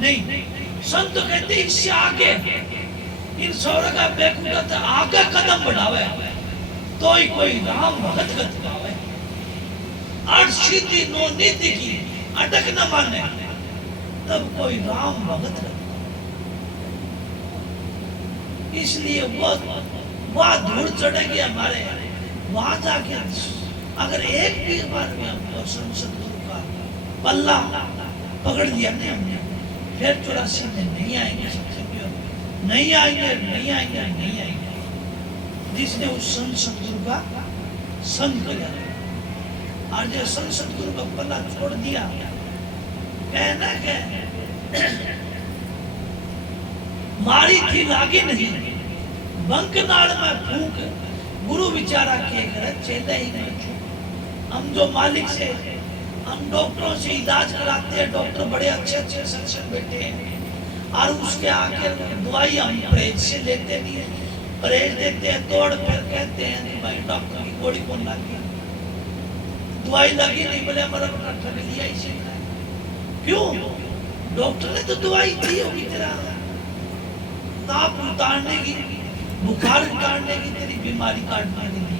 नहीं, संत कहते इससे आगे इन सौर का बेकुदत आगे कदम बढ़ावे तो ही कोई राम भगत गत पावे। आठ सीधी नो नीति की अटक न माने तब कोई राम भगत गत। इसलिए वो वहां धूल चढ़ेगी हमारे, वहां जाके अगर एक भी बार में हमको संसद गुरु का पल्ला पकड़ लिया नहीं हमने, फिर 84 में नहीं आएंगे, सबसे नहीं आएंगे, नहीं आएंगे, नहीं आएंगे। जिसने उस संसद गुरु का संग किया और जो संसद गुरु का पल्ला छोड़ दिया, कहना क्या मारी थी लागी नहीं, बंकनाड़ में फूक गुरु विचारा के घर चेता ही नहीं। हम जो मालिक से हम डॉक्टरों से इलाज कराते हैं, डॉक्टर बड़े अच्छे अच्छे सत्संग बैठे हैं और उसके आके दवाई हम परहेज से लेते नहीं है, परहेज देते हैं तोड़, फिर कहते हैं कि भाई डॉक्टर की गोली कौन लगी, दवाई लगी नहीं, बोले हमारा डॉक्टर ने दिया इसे। क्यों? डॉक्टर ने तो दवाई दी होगी तेरा ताप उतारने की, बुखार उतारने की, तेरी बीमारी काटने के लिए,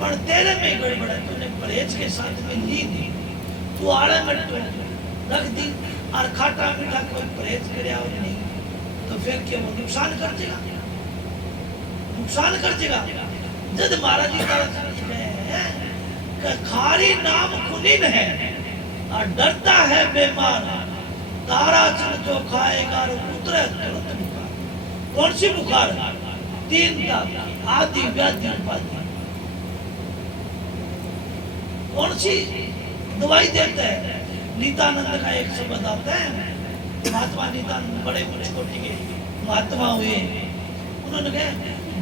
पर तेरे में गड़बड़ है, तूने परहेज के साथ में ली नहीं, तू आड़े में रख दी और खाटा मीठा कोई परहेज करे और नहीं, तो फिर क्या वो नुकसान कर देगा, नुकसान कर देगा। जब महाराज जी तारा समझ गए हैं कि खारी नाम कुलीन है और डरता है बेमार, तारा चल जो खाएगा उतरे तुरंत बुखार। कौन सी बुखार? 3 ताप आदि व्याधि उपाधि। कौन सी दवाई देता है? नित्यानंद का एक शब्द आता है, महात्मा नित्यानंद बड़े उच्च कोटि के महात्मा हुए, उन्होंने कहा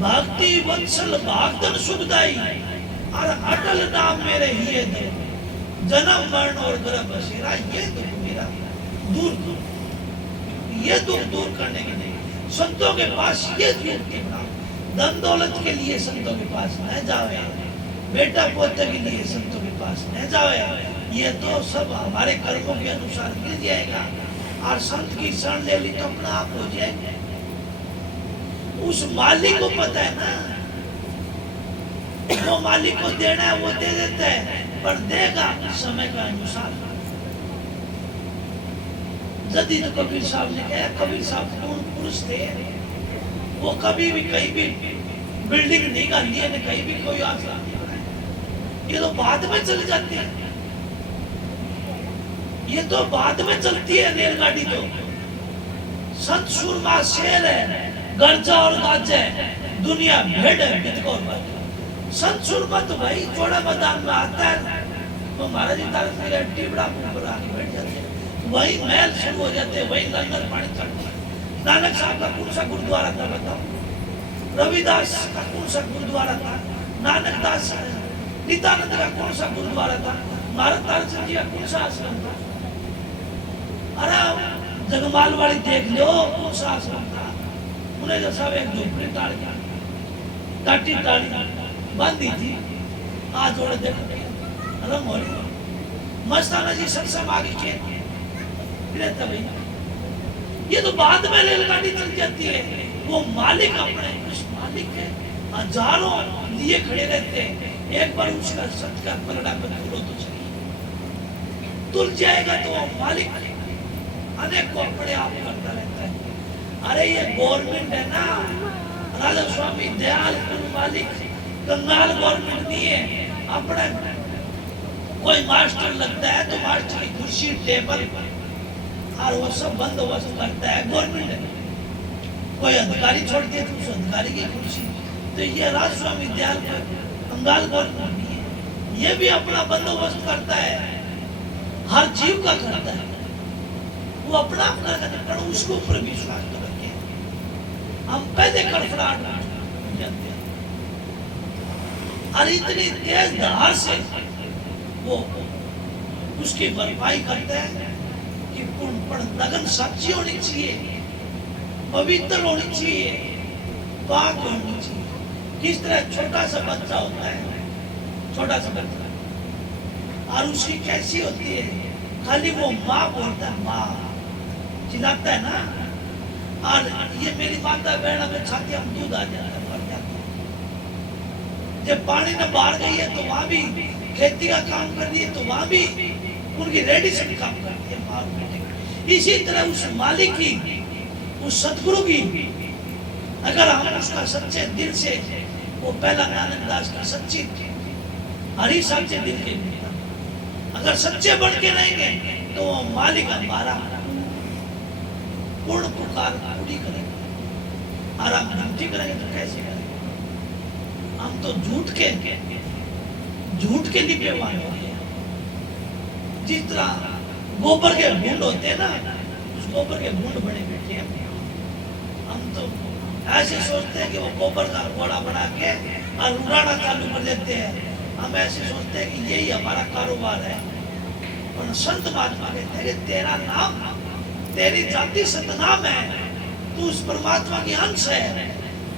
भक्ति वत्सल भागदन सुखदाई और अटल नाम मेरे हिये दो, जन्म मरण और गर्भ बसेरा ये दुख मेरा दूर करो, ये दुख दूर करने के लिए संतों के पास ये दुख के धन दौलत के लिए संतों के पास न जावे, बेटा पोते के लिए संतों के पास न जावे, ये तो सब हमारे कर्मों के अनुसार मिल जाएगा और संत की शरण ले ली तो अपना आप हो जाएगा। उस मालिक को पता है ना, वो मालिक को देना है वो दे देता है, पर देगा समय का अनुसार। जदीद कबीर साहब ने कहा, कबीर साहब पूर्ण पुरुष थे, वो कभी भी कहीं भी बिल्डिंग नहीं गाली है, कहीं भी कोई आसरा नहीं बनाया, ये तो बाद में चल जाती है, ये तो बाद में चलती है रेलगाड़ी। तो संत सुरमा शेर है, गर्जा और गाजे, दुनिया भेड़ है बितकौर बात। संत सुरमा तो भाई चौड़ा मैदान में आता है तो महाराज जी तारा टिबड़ा ऊपर आके बैठ जाते हैं, वही महल शुरू हो जाते हैं, वही लंगर पानी चढ़ता है। नानक साहब का कौन सा गुरुद्वारा था बताओ? रविदास का कौन सा गुरुद्वारा था? नानक दास नित्यानंद का कौन सा गुरुद्वारा था? महाराज तारचंद जी का कौन सा आश्रम था? अरे जगमाल वाली देख लो कौन सा आश्रम था? उन्हें जो सब एक झोपड़ी टाड़ के टाटी टाड़ी बांधी थी, आज जोड़े देखो रंग हो रही मस्ताना जी सत्संग आगे के भाई, ये तो बाद में रेलगाड़ी चल जाती है। वो मालिक अपने उस मालिक के हजारों लिए खड़े रहते हैं, एक बार उसका सत्य का पलड़ा पर तुलो तो सही, तुल जाएगा तो वो मालिक अनेक को अपने आप करता रहता है। अरे ये गवर्नमेंट है ना, राजा स्वामी दयाल मालिक कंगाल गवर्नमेंट नहीं है। अपना कोई मास्टर लगता है तो मास्टर की कुर्सी टेबल और वो सब बंदोबस्त करता है गवर्नमेंट है। कोई अधिकारी छोड़ दिया तो उस अधिकारी की कुर्सी, तो ये राज स्वामी दयाल कंगाल गवर्नमेंट नहीं है, ये भी अपना बंदोबस्त करता है, हर जीव का करता है, वो अपना अपना करता है, उसको ऊपर विश्वास तो रखे। हम पहले कड़फड़ाहट जाते हैं और इतनी तेज धार से वो उसकी भरपाई करते हैं कि लगन सच्ची होनी चाहिए, पवित्र होनी चाहिए, पाक होनी चाहिए। किस तरह छोटा सा बच्चा होता है, छोटा सा बच्चा, और उसकी कैसी होती है, खाली वो माँ बोलता है माँ, चिल्लाता है ना। और ये मेरी माता बहन हमें छाती हम दूध आ जाता है, मर जाता है। जब पानी में बाहर गई है तो वहां भी खेती का काम कर रही है, तो वहां भी उनकी रेडी से काम करती है माँ बेटे। इसी तरह उस मालिक की, उस सतगुरु की, अगर हम उसका सच्चे दिल से, वो पहला नानक दास की सच्ची हरी सच्चे दिल के, अगर सच्चे बन के रहेंगे तो वो मालिक हमारा पूर्ण पुकार पूरी करेगा। और हम झूठी करेंगे तो कैसे करेंगे? हम तो झूठ के लिपेवान हो गए। जिस तरह गोबर के बूंद होते हैं ना, उस गोबर के बूंद बने बैठे हैं। हम तो ऐसे सोचते हैं कि वो गोबर का घोड़ा बना के और उड़ाना चालू कर देते हैं। हम ऐसे सोचते हैं कि यही हमारा कारोबार है। और संत महात्मा कहते हैं कि तेरा नाम, तेरी जाति सतनाम है, तू उस परमात्मा की अंश है,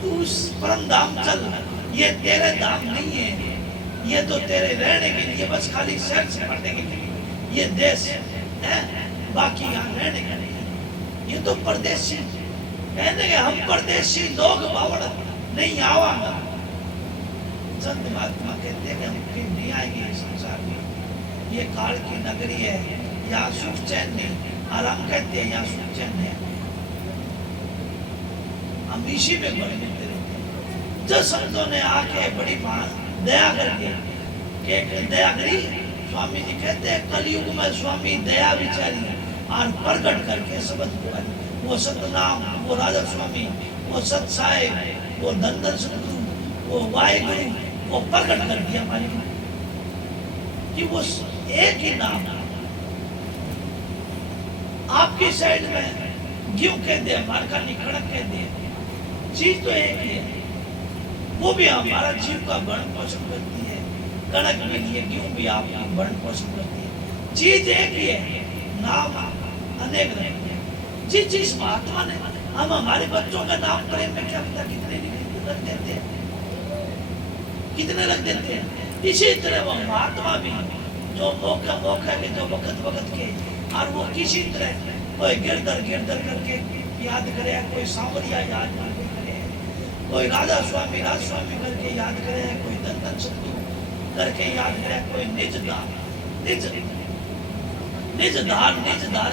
तू उस परम धाम चल। ये तेरे धाम नहीं है, ये तो तेरे रहने के लिए, बस खाली शहर से पढ़ने के लिए ये देश है, बाकी यहाँ रहने का नहीं है। ये तो परदेशी कहने के, हम परदेशी लोग बावड़ नहीं आवागा। संत महात्मा कहते हैं कि हम फिर नहीं आएंगे इस संसार में, ये काल की नगरी है, यहाँ सुख चैन नहीं। और हम कहते हैं यहाँ सुख चैन है, हम इसी में बड़े मिलते रहते हैं। जो संतों ने आके बड़ी दया करके दया करी, स्वामी जी कहते हैं कलयुग में स्वामी दया विचारी और प्रकट करके शब्द बोला। वो सतनाम, वो राजा स्वामी, वो सत साहेब, वो धन सतगुरु, वो वाहेगुरु, वो प्रकट कर दिया मालिक कि वो एक ही नाम। आपकी साइड में क्यों कह दे, मारकानी कड़क कह दे, चीज तो एक ही है। वो भी हमारा जीव का भरण पोषण करती है, कड़क के लिए क्यों भी आपका भरण पोषण करती है। चीज एक ही है, नाम अनेक रहते हैं। जिस महात्मा ने हम हमारे बच्चों का नाम प्रेम में क्या पता कितने रख देते हैं, कितने रख देते हैं। इसी तरह वो महात्मा भी जो मौका के, जो वक्त के, और वो किसी तरह कोई गिरधर करके याद करे, कोई सांवरिया याद करे, कोई राधा स्वामी करके याद करे, कोई धन सत्तू करके याद करे, कोई निज धार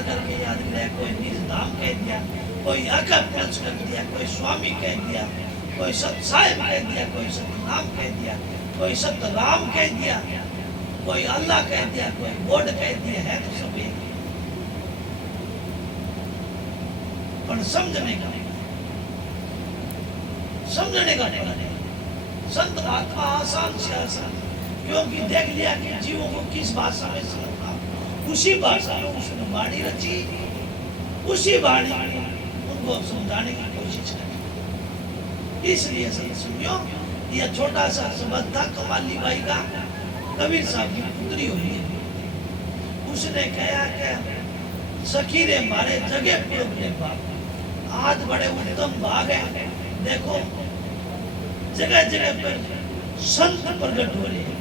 करके याद करे, कोई निज धाम कह दिया, कोई अकल्पंच कर दिया, कोई स्वामी कह दिया, कोई सत साहिब कह दिया, कोई सतनाम कह दिया, कोई सतराम कह दिया, कोई अल्लाह कह दिया, कोई गॉड कह दिया, है तो सब एक। पर समझने का संत महात्मा आसान से आसान, क्योंकि देख लिया कि जीवों को किस भाषा में समझना, उसी भाषा में उसने वाणी रची, उसी वाणी उनको समझाने की कोशिश करी। इसलिए संत सुनियो, यह छोटा सा शब्द था कमाली बाई का, कबीर साहब की पुत्री हुई है। उसने कहा कि सखी रे मारे जगह पूरे बाप, आज बड़े उत्तम भाग है। देखो जगह जगह पर संत प्रकट हो रहे हैं,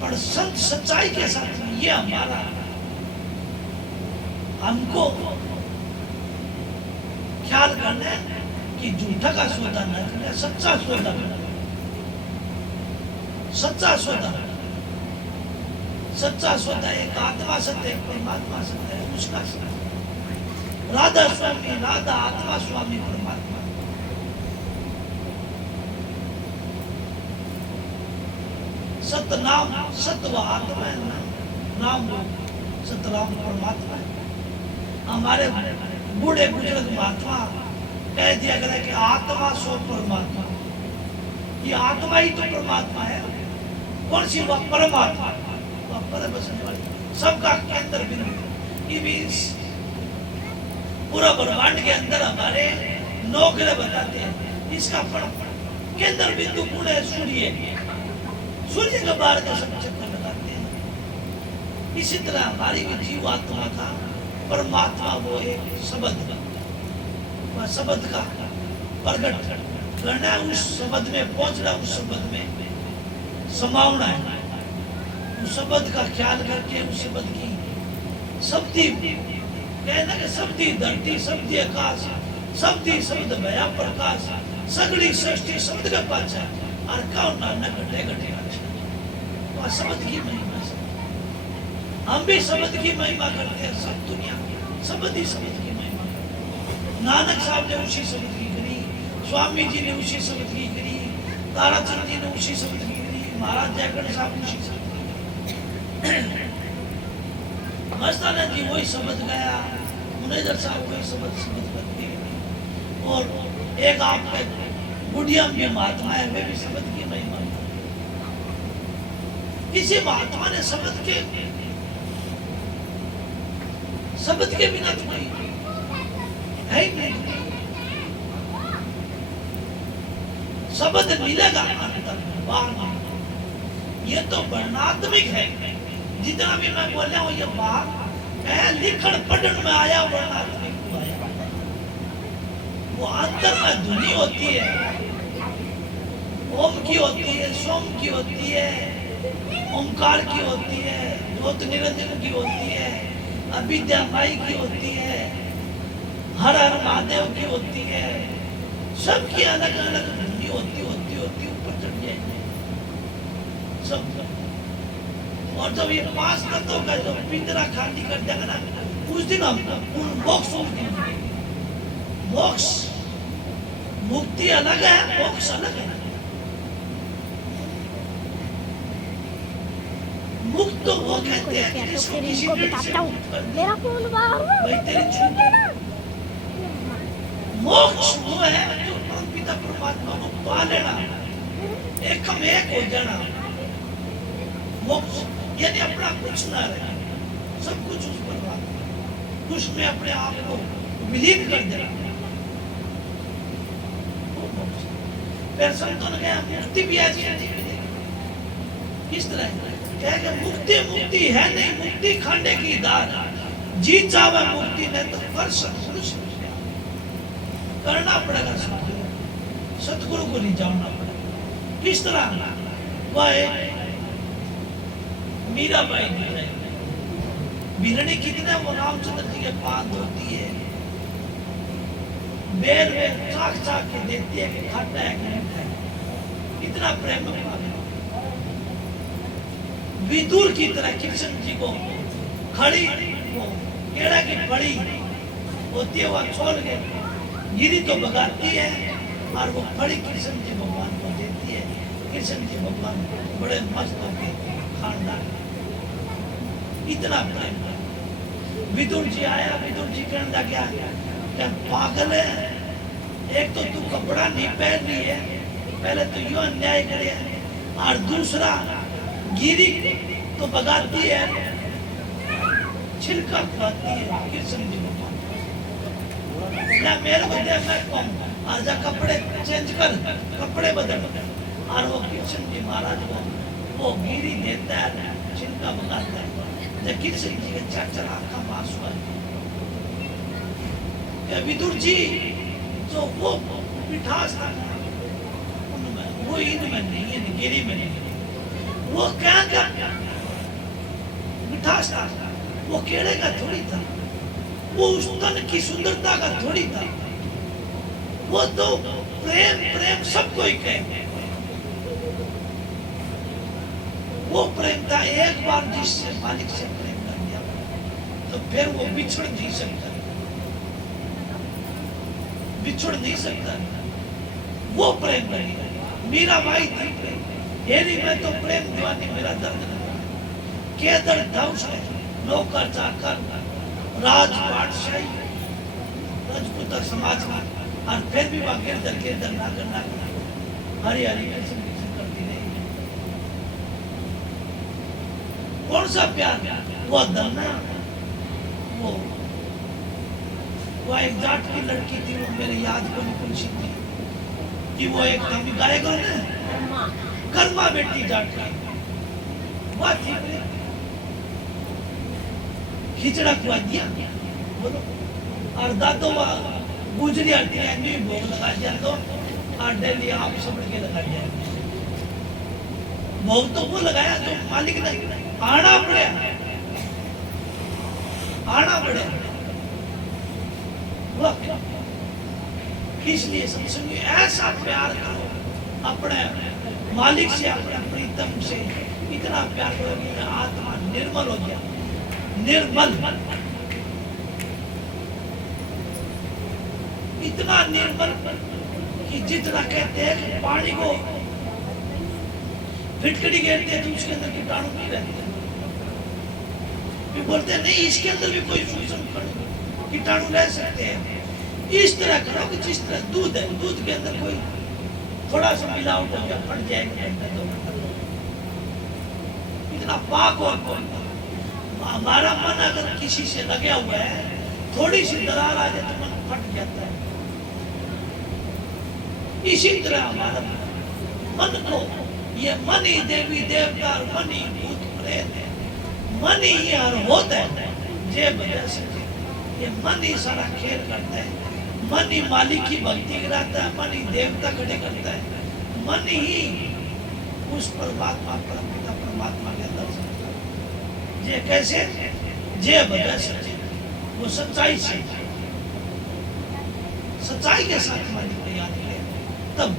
पर संत सच्चाई के साथ ये हमारा, हमको ख्याल करना है कि झूठा का सौदा न करना, सच्चा सौदा करना। सच्चा सौदा एक आत्मा सत्य, एक परमात्मा सत्य है, उसका सत्य। राधा स्वामी, राधा आत्मा स्वामी परमात्मा। सत्य नाम, सत्य आत्मा है, नाम सतराम परमात्मा है। हमारे बूढ़े बुजुर्ग महात्मा कह दिया गया कि आत्मा सो परमात्मा, ये आत्मा ही तो परमात्मा है। कौन सी? वह परमात्मा, वह परम वाली, सबका केंद्र बिंदु। ये भी पूरा ब्रह्मांड के अंदर हमारे 9 ग्रह बताते हैं, इसका केंद्र बिंदु पूर्ण है सूर्य। सूर्य के बाहर का सब चक्कर लगाते हैं। इसी तरह हमारी भी जीवात्मा का परमात्मा वो एक शब्द, वह शब्द का प्रकट करना है, उस शब्द में पहुंचना, उस शब्द में समावना है, उस शब्द का ख्याल करके उस शब्द की शब्दी कहना कि सबदी धरती सबदी आकाश सबदी शब्द भया प्रकाश सगड़ी सृष्टि शब्द के पाछा और कौन ना घटे घटे तो शब्द की महिमा से हम भी शब्द की महिमा करते हैं। सब दुनिया शब्द ही शब्द की महिमा। नानक साहब ने उसी शब्द की करी, स्वामी जी ने उसी शब्द की करी, ताराचंद जी ने उसी शब्द की करी, महाराज जयगढ़ साहब उसी शब्द मस्ताना जी वही समझ गया, मुनेजर साहब वही समझ करके, और एक आपके बुढ़िया भी महात्मा है, वे भी शब्द की महिमा। किसी महात्मा ने शब्द के बिना तो नहीं है ही नहीं। शब्द मिलेगा अंतर बाहर, ये तो वर्णात्मिक है। जितना भी मैं बोल रहा हूँ ये बाहर लिखण पढ़न में आया, वर्णात्मिक को आया। वो अंतर में धुनी होती है, ओम की होती है, सोम की होती है, ओंकार की होती है, ज्योत निरंजन की होती है, अविद्या माई की होती है, हर हर महादेव की होती है। सबकी अलग अलग धुनी होती ऊपर चढ़ जाएगी सब। और जब ये 5 तत्वों का जो पिंजरा खाली कर देगा ना, उस दिन हम मोक्ष मोक्ष मुक्ति अलग है, मोक्ष अलग है। मुक्त तो वो कहते हैं कि जिसको किसी मेरा फोन भाई तेरी छूट। मोक्ष वो है जो पिता परमात्मा को पा लेना, एकम एक हो जाना। मोक्ष यानी अपना कुछ ना रहे, सब कुछ उस पर, उसमें अपने आप को विलीन कर देना। फिर संतों ने कहा मुक्ति भी ऐसी किस तरह कहेगा, मुक्ति है नहीं, मुक्ति खाने की दार, जी चाहे मुक्ति नहीं तो कर करना पड़ेगा। सतगुरु को नहीं जानना पड़ेगा। किस तरह वह मीराबाई बिरणी कितने वो रामचंद्र जी के पास होती है, बेर में चाक चाक के देखती है कि खाता है कि नहीं खाता, कितना प्रेम है। विदुर की तरह कृष्ण जी को खड़ी वो केड़ा की पड़ी होती है, वह छोड़ के गिरी तो भगाती है और वो फड़ी कृष्ण जी भगवान को देती है। कृष्ण जी भगवान बड़े मस्त होके खानदान, इतना प्रेम। विदुर जी आया, विदुर जी कहने लगा क्या पागल है, एक तो तू कपड़ा नहीं पहन रही है, पहले तो यो अन्याय करे, और दूसरा गिरी तो भगाती है, छिलका खाती है। कृष्ण जी भगवान मेरे को देख मैं कौन, आजा कपड़े चेंज कर, कपड़े बदल, और वो कृष्ण जी महाराज को वो गिरी देता है, छिलका भगाता है। जब कृष्ण जी के चाचा आंखा में आंसू आए, विदुर जी जो वो मिठास था उनमें, वो इनमें नहीं है, गिरी में नहीं। वो क्या मिठास था, वो केड़े का थोड़ी था, वो उस तन की सुंदरता का थोड़ी था। वो तो प्रेम प्रेम सबको ही कहे, वो प्रेम था। एक बार जिससे मालिक से प्रेम कर दिया तो फिर वो बिछड़ नहीं सकता, बिछड़ नहीं सकता। वो प्रेम नहीं। मीराबाई थी प्रेम, हेरी मैं तो प्रेम दीवानी, मेरा दर्द लगा के दर्द था उसने। नौकर चाकर राज पाठशाही राजपूत समाज का, और फिर भी वह गिरधर ना करना, हरी हरी कृष्ण कृष्ण करती रही। कौन सा प्यार, वो धरना, वो एक जाट की लड़की थी, वो मेरे याद को नहीं पूछी थी कि वो एक कभी गाएगा ना, कर्मा बेटी जाट की, वह थी खिचड़ा खुआ दिया बोलो, और दादो गुजरी आती है नहीं भोग लगा दिया, तो और डेली आप समझ के लगा दिया भोग। तो वो लगाया तो मालिक ने आना पड़े वह इसलिए सत्संग में ऐसा प्यार करो अपने मालिक से, अपने प्रीतम से, इतना प्यार करो कि आत्मा निर्मल हो गया, निर्मल, इतना निर्मल कि जितना कहते हैं कि पानी को फिटकड़ी घेरते हैं तो उसके अंदर कीटाणु नहीं रहते, बोलते हैं नहीं इसके अंदर भी कोई सूक्ष्म कीटाणु रह सकते हैं। इस तरह करो कि जिस तरह दूध है, दूध के अंदर कोई थोड़ा सा मिलावट हो गया फट जाएगा, इतना पाक और हमारा मन अगर किसी से लगा हुआ है, थोड़ी सी दरार आ जाए तो मन फट जाता है। इसी तरह हमारा मन को, ये मन ही देवी देवता और मन ही भूत प्रेत है, मन ही हर होता है, जे वजह से ये मन ही सारा खेल करता है, मन ही मालिक की भक्ति कराता है, मन ही देवता खड़े करता है, मन ही उस परमात्मा परमपिता परमात्मा के दर्शन करता है। ये कैसे? जे वजह से वो सच्चाई से, सच्चाई के साथ मालिक को याद करें, तब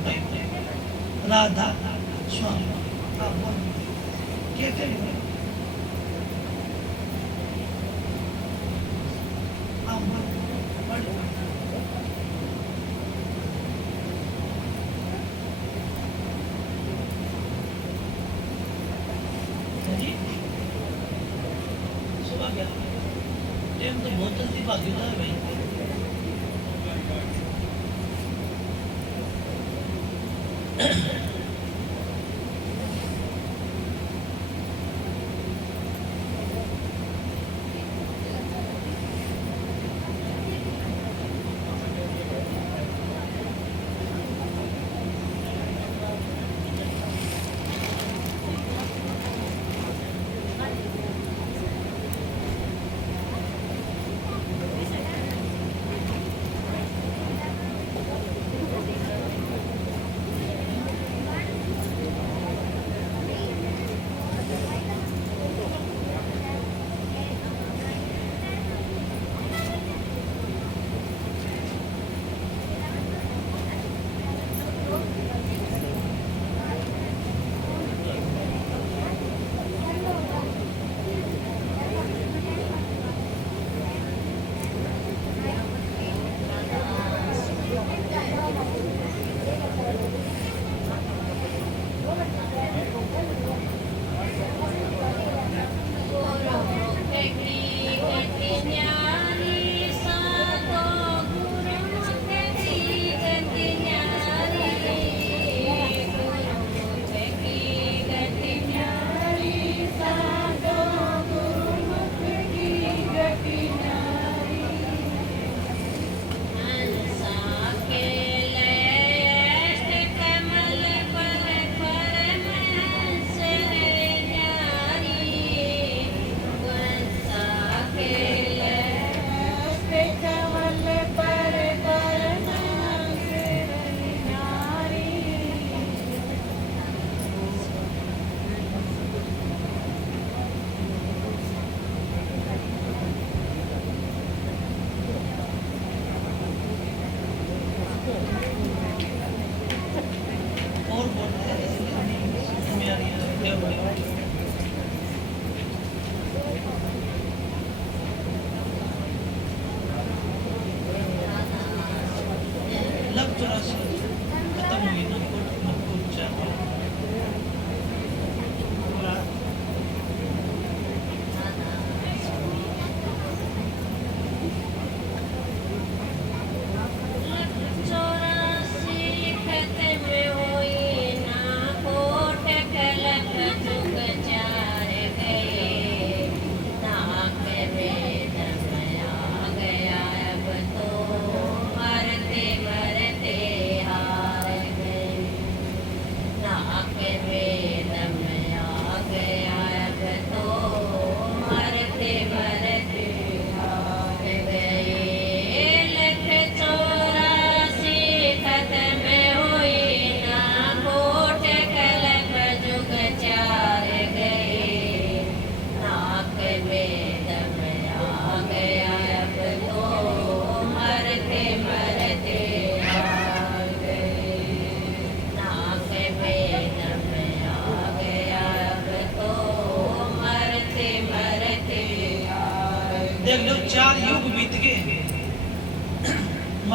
राधा स्वामी कहते हैं सुबह क्या टाइम तो बहुत जल्दी भागी था भाई।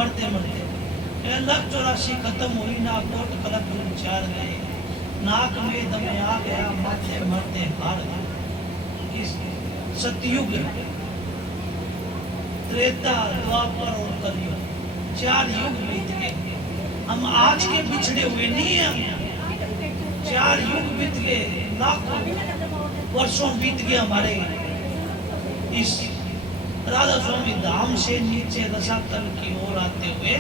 मरते मरते 1,84 खत्म हुई ना, कोट कलप चार गए, नाक में दम आ गया, माथे मरते हार गए। इस सतयुग, त्रेता, द्वापर और कलयुग, 4 युग बीत गए। हम आज के बिछड़े हुए नहीं हैं, 4 युग बीत गए, लाखों वर्षों बीत गए हमारे इस राधा स्वामी धाम से नीचे रसातल की ओर आते हुए,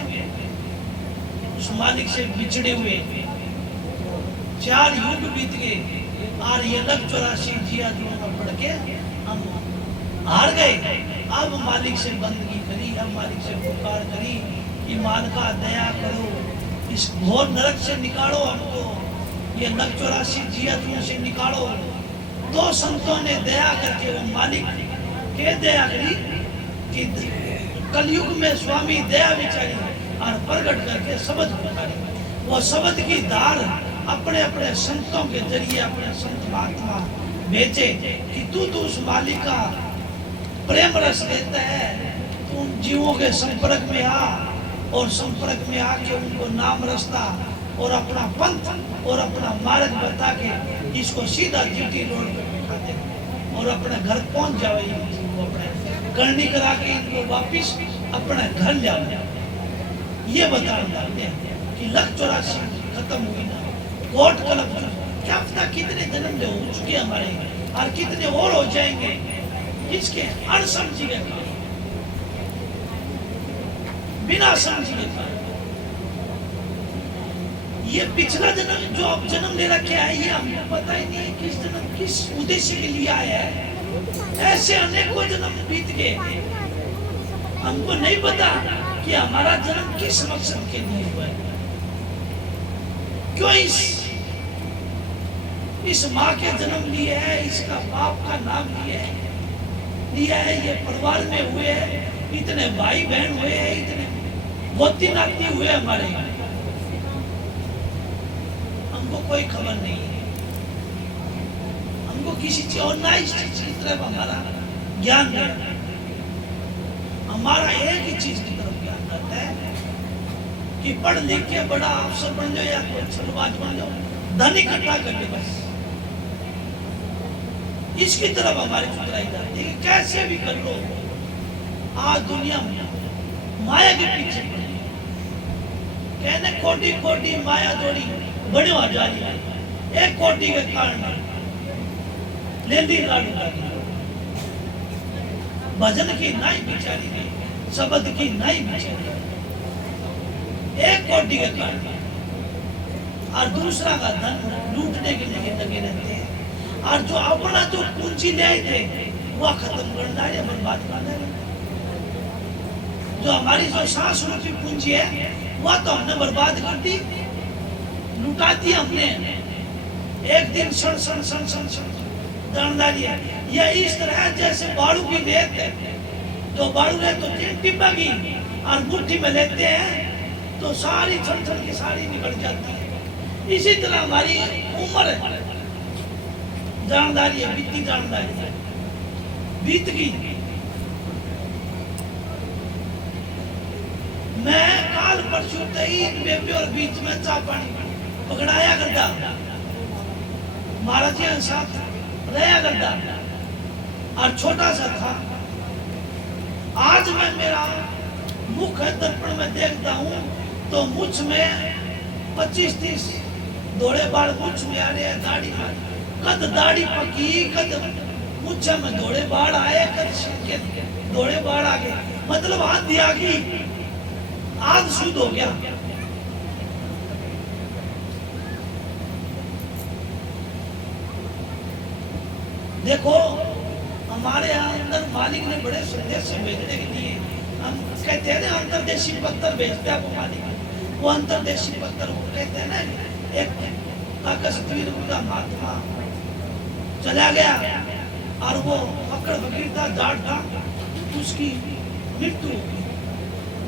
उस मालिक से बिछड़े हुए 4 युग बीत गए। और ये 1,84 जिया जुआ पढ़ के हम हार गए। अब मालिक से बंदगी करी, अब मालिक से पुकार करी कि मालिका दया करो, इस घोर नरक से निकालो हमको, ये 1,84 जिया जुआ से निकालो। 2 संतों ने दया करके वो मालिक के दया करी कि कलयुग में स्वामी दया विचारी और प्रकट करके शब्द पुकारी। वो शब्द की धार अपने अपने संतों के जरिए अपने संत महात्मा भेजे कि तू उस मालिक का प्रेम रस देता है, तू जीवों के संपर्क में आ और संपर्क में आके उनको नाम रास्ता और अपना पंथ और अपना मार्ग बता के इसको सीधा जीटी रोड पर बिठा दे और अपने घर पहुंच जावे। इनको अपने करनी करा के इनको वापिस अपने घर ले आओ। ये बताना चाहते हैं कि 1,84 खत्म हुई ना, कोट कलप क्या पता कितने जन्म ले हो चुके हमारे और कितने और हो जाएंगे, इसके अनसमझी के कारण, बिना समझी के कारण। ये पिछला जन्म जो अब जन्म ले रखे है, ये हमको पता ही नहीं है किस जन्म किस उद्देश्य के लिए आया है। ऐसे अनेकों जन्म बीत गए, हमको नहीं पता कि हमारा जन्म किस मकसद के लिए हुआ है। क्यों इस माँ के जन्म लिए है, इसका बाप का नाम लिया है, ये परिवार में हुए हैं, इतने भाई बहन हुए हैं, इतने गोती नाती हुए हमारे, हमको कोई खबर नहीं है। हमको किसी चीज और ना इस चीज की तरफ हमारा ज्ञान नहीं, हमारा एक ही चीज की तरफ ज्ञान रहता है कि पढ़ लिख के बड़ा अफसर बन जाओ या कोई छलबाज बन जाओ, धन इकट्ठा करके बस इसकी तरफ हमारी फिक्राई जाती है। कैसे भी कर लो, आज दुनिया में माया के पीछे पड़ी, कहने कोटी कोटी माया जोड़ी बड़ी आ जा रही है। एक कोटी के कारण लेंदी लाडू का भजन की नाई बिचारी नहीं, शब्द की नाई बिचारी, एक कोटि के कारण, और दूसरा का धन लूटने के लिए लगे रहते हैं। और जो अपना जो पूंजी ले आए थे वह खत्म करना है, बर्बाद करना है। जो हमारी जो सांस रूपी पूंजी है वह तो हमने बर्बाद कर दी, लुटा दी हमने। एक दिन सन सन सन सन सन जानदारी है। यह इस तरह जैसे बाड़ू की रेत है, तो बाड़ू रेत तो टिब्बा की और मुट्ठी में लेते हैं तो सारी छन छन की सारी निकल जाती है। इसी तरह हमारी उम्र है, जानदारी है, बीती जानदारी है, बीत गई। मैं काल परसों तीन बेबे और बीच में चाय पानी पकड़ाया करता, महाराज जी साथ रहा करता और छोटा सा था। आज मैं मेरा मुख दर्पण में देखता हूँ तो मुझ में 25-30 दौड़े बाढ़ मुझ में आ रहे हैं, दाढ़ी कद दाढ़ी पकी, कद मुझ में दौड़े बाढ़ आए, कद दौड़े बाढ़ आ गए, मतलब हाथ दिया कि आज शुद्ध हो गया। देखो हमारे अंदर मालिक ने बड़े संदेश भेजने के लिए, हम कहते हैं ना अंतर्देशी पत्र भेजता है वो मालिक, वो अंतर्देशी पत्र वो कहते हैं ना। एक कश्मीर का महात्मा चला गया और वो फकड़ फकीर था, जाट था, उसकी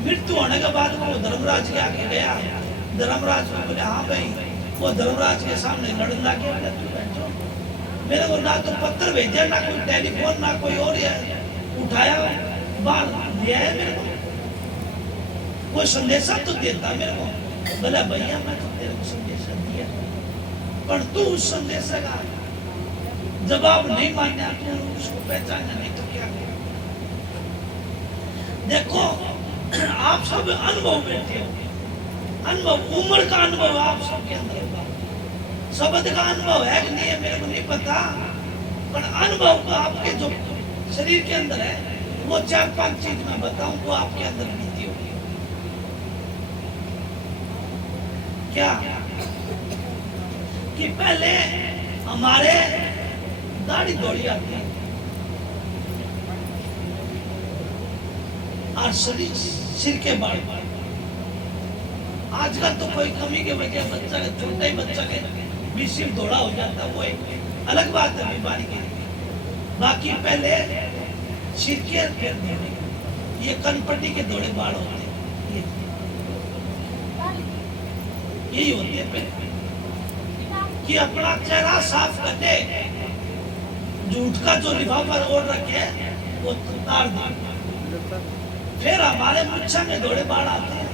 मृत्यु होने के बाद वो धर्मराज के आगे गया। धर्मराज को बोले हाँ भाई, वो धर्मराज के सामने लड़ना के मेरे को ना तो पत्र भेजा, ना कोई टेलीफोन, ना कोई और उठाया बाल लिया है मेरे को। कोई संदेशा तो देता मेरे को। बोला भैया मैं तो तेरे को संदेशा दिया, पर तू उस संदेशा का जवाब नहीं मानना, तू उसको पहचानना नहीं तो क्या करें। देखो आप सब अनुभव बैठे हो, अनुभव उम्र का अनुभव आप सबके अंदर होगा, शब्द का अनुभव है कि नहीं है मेरे को नहीं पता, पर अनुभव का आपके जो शरीर के अंदर है वो 4-5 चीज मैं बताऊं वो आपके अंदर बीती होगी। क्या कि पहले हमारे दाढ़ी दौड़ी आती है और शरीर सिर के बाल। आजकल तो कोई कमी के वजह बच्चा के छोटा ही बच्चा के भी सिर दौड़ा हो जाता, वो एक अलग बात है बीमारी के लिए। बाकी पहले सिर के फिर दौड़े, ये कनपट्टी के दौड़े बाल होते हैं, यही होते हैं पहले कि अपना चेहरा साफ कर दे, झूठ का जो लिफाफा ओढ़ रखे वो उतार दे। फिर हमारे मुच्छा में दौड़े बाढ़ आते हैं,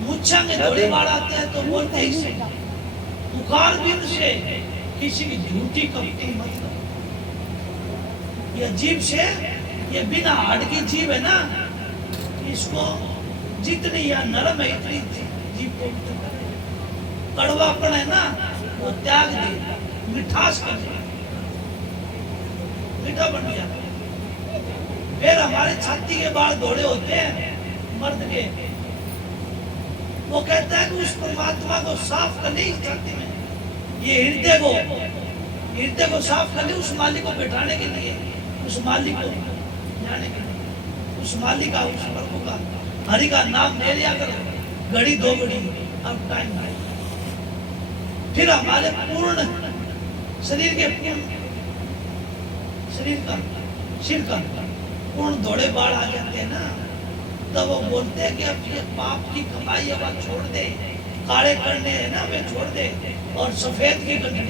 मुच्छा में दौड़े बाढ़ आते हैं तो बोलते ही से उकार बिन से किसी की झूठी कपटी मतलब ये जीभ से, ये बिना हाड़ की जीभ है ना, इसको जितनी या नरम है इतनी जीभ को कड़वापन है ना वो त्याग दे, मिठास कर दे, मीठा बन गया। फिर हमारे छाती के बाल दौड़े होते हैं मर्द के, वो कहता है कि उस परमात्मा को साफ कर ले छाती में, ये हृदय को साफ कर ले, उस मालिक को बैठाने के लिए, उस मालिक को जाने के लिए, उस मालिक का, उस प्रभु का, हरि का नाम ले लिया करो, घड़ी 2 घड़ी अब टाइम आए। फिर हमारे पूर्ण शरीर के सिर का पूर्ण दौड़े बाढ़ आ जाते हैं ना, तब वो बोलते हैं कि अब ये पाप की कमाई अब छोड़ दे, काले करने हैं ना वे छोड़ दे और सफेद की करनी,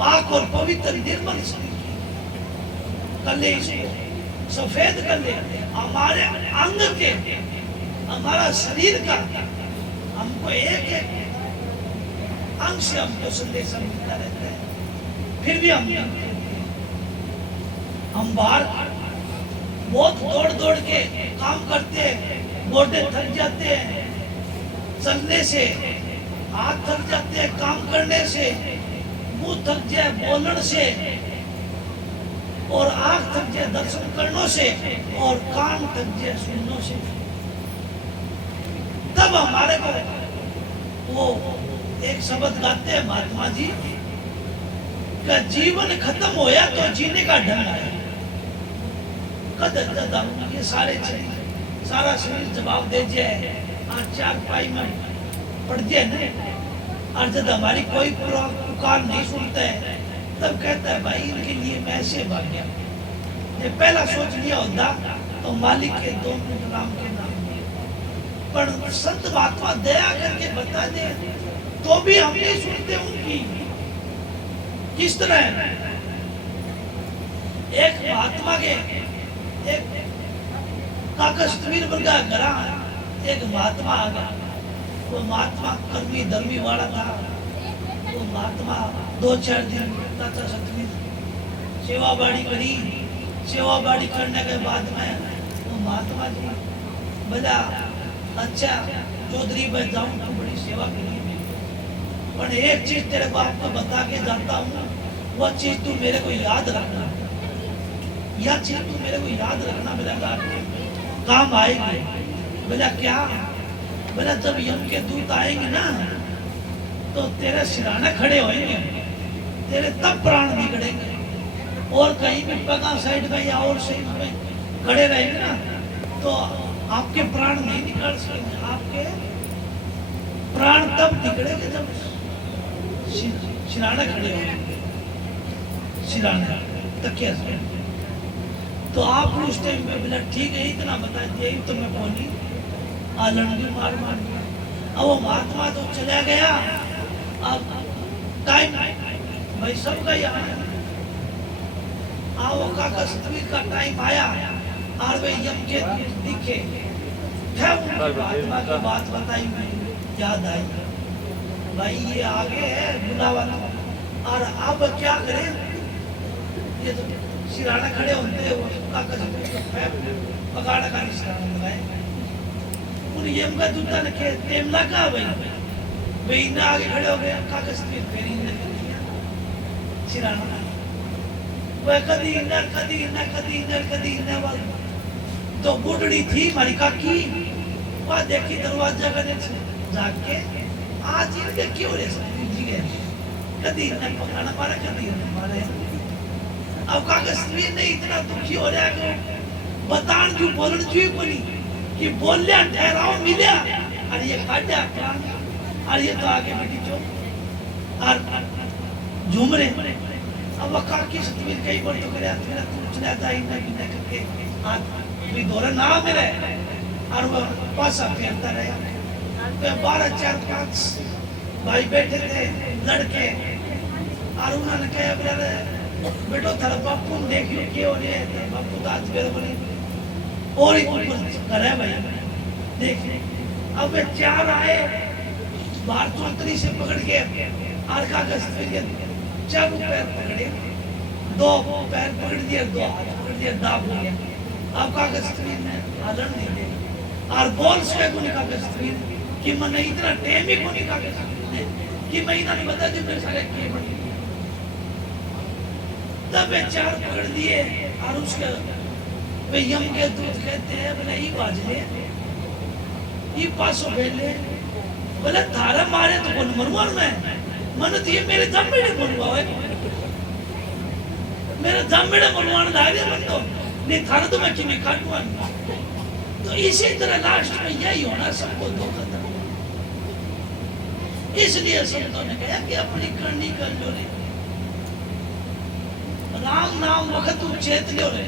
पाक और पवित्र निर्मल कर ले, इसको सफेद कर ले। हमारे अंग के, हमारा शरीर का, हमको एक अंग से हमको संदेश मिलता रहता है, फिर भी हम बाहर बहुत दौड़ के काम करते हैं, गोडे थक जाते हैं चलने से, हाथ थक जाते हैं काम करने से, मुंह थक जाए बोलने से, और आंख थक जाए दर्शन करने से, और कान थक जाए सुनने से। तब हमारे को वो एक शब्द गाते हैं महात्मा जी का, जीवन खत्म होया तो जीने का ढंग आया। ये सारा शरीर जवाब दे जाए, 4 पाई में पड़ जाए ना, और जब हमारी कोई पुकार नहीं सुनता है तब कहता है भाई इनके लिए मैं ऐसे भाग गया। ये पहला सोच लिया होता तो मालिक के 2 मिनट नाम के नाम, पर संत महात्मा दया करके बता दे तो भी हम नहीं सुनते उनकी। किस तरह एक महात्मा के एक कागज तवीर वर्गा घरा एक महात्मा आ गया, वो महात्मा कर्मी धर्मी वाला था। वो महात्मा 2-4 दिन चाचा सतवीर सेवा बाड़ी करी, सेवा बाड़ी करने के बाद में वो महात्मा जी बोला अच्छा चौधरी भाई जाऊं तो बड़ी सेवा करी, पर एक चीज तेरे को आपको बता के जाता हूँ, वो चीज तू मेरे को याद रखना, यह चीज तू मेरे को याद रखना, मेरा काम आएगी। बोला क्या? बोला जब यम के दूत आएंगे ना तो तेरे सिराने खड़े होंगे, तेरे तब प्राण बिगड़ेंगे, और कहीं भी पगा साइड में या और साइड में खड़े रहेंगे ना तो आपके प्राण नहीं निकल सकेंगे। आपके प्राण तब बिगड़ेंगे जब सिराने खड़े होंगे, सिराने तकिया से। तो आप उस टाइम में बोला ठीक है इतना बता दिया, तो मैं बोली लंडी मार दिया। अब वो महात्मा तो चला गया, अब टाइम भाई सबका यहाँ आओ काका तवीर का टाइम आया, और वे यम के दिखे क्या उनकी आत्मा की बात बताई मैं याद आई भाई ये आगे है बुलावा और अब क्या करें ये तो सिराना खड़े होते हैं वो कागज पे पगाड़ा का निशान लगाए उन यम का दूता ने के तेमला का भाई ना आगे खड़े हो गए कागज पे फेरी ने सिराना वह कदी न वाल तो बुढ़ड़ी थी हमारी काकी वह देखी दरवाजा का जाके आज इनके क्यों रे जी गए कदी न पकाना मारा कदी न मारे अब कागज भी नहीं इतना दुखी हो रहा है बतान क्यों बोलने क्यों बोली कि बोल लिया ठहराओ मिला और ये काटा प्राण और ये तो आगे बैठी जो और झूम रहे अब वो काकी से तुम्हें कई बार तो करे तेरा कुछ ना जाए ना करके आज भी दोरा ना मिले और वो पासा फेरता रहा तो 12 4 5 भाई बैठे थे लड़के और उन्होंने कहा बेटा बेटो थारा बापू ने देख लो क्या हो रहा है बापू तो आज मेरे बोले और एक ऊपर करे भाई देख अब वे 4 आए बाहर चौतरी से पकड़ के और कागज पे 4 पैर पकड़े 2 पैर पकड़ दिया 2 हाथ पकड़ दिया दाब लिया अब कागज में हलन नहीं दे और बोल से को कागज कि मैंने इतना टाइम ही को कागज कि महीना नहीं बता दी मेरे सारे के बन तब 4 पकड़ दिए और उसके वे यम के दूत कहते हैं बोले ये बाज ले ये पासो भेज ले बोले थारा मारे तो कौन मरवार में मन तो ये मेरे जम्मेड़े मरवा है मेरे जम्मेड़े मरवाने दायरे बन तो नहीं थारा तो मैं किमी काटूंगा तो इसी तरह लास्ट में यही होना सबको धोखा था इसलिए संतों ने कहा कि अपनी करनी कर लो रे राम नाम वक्त चेत लो रे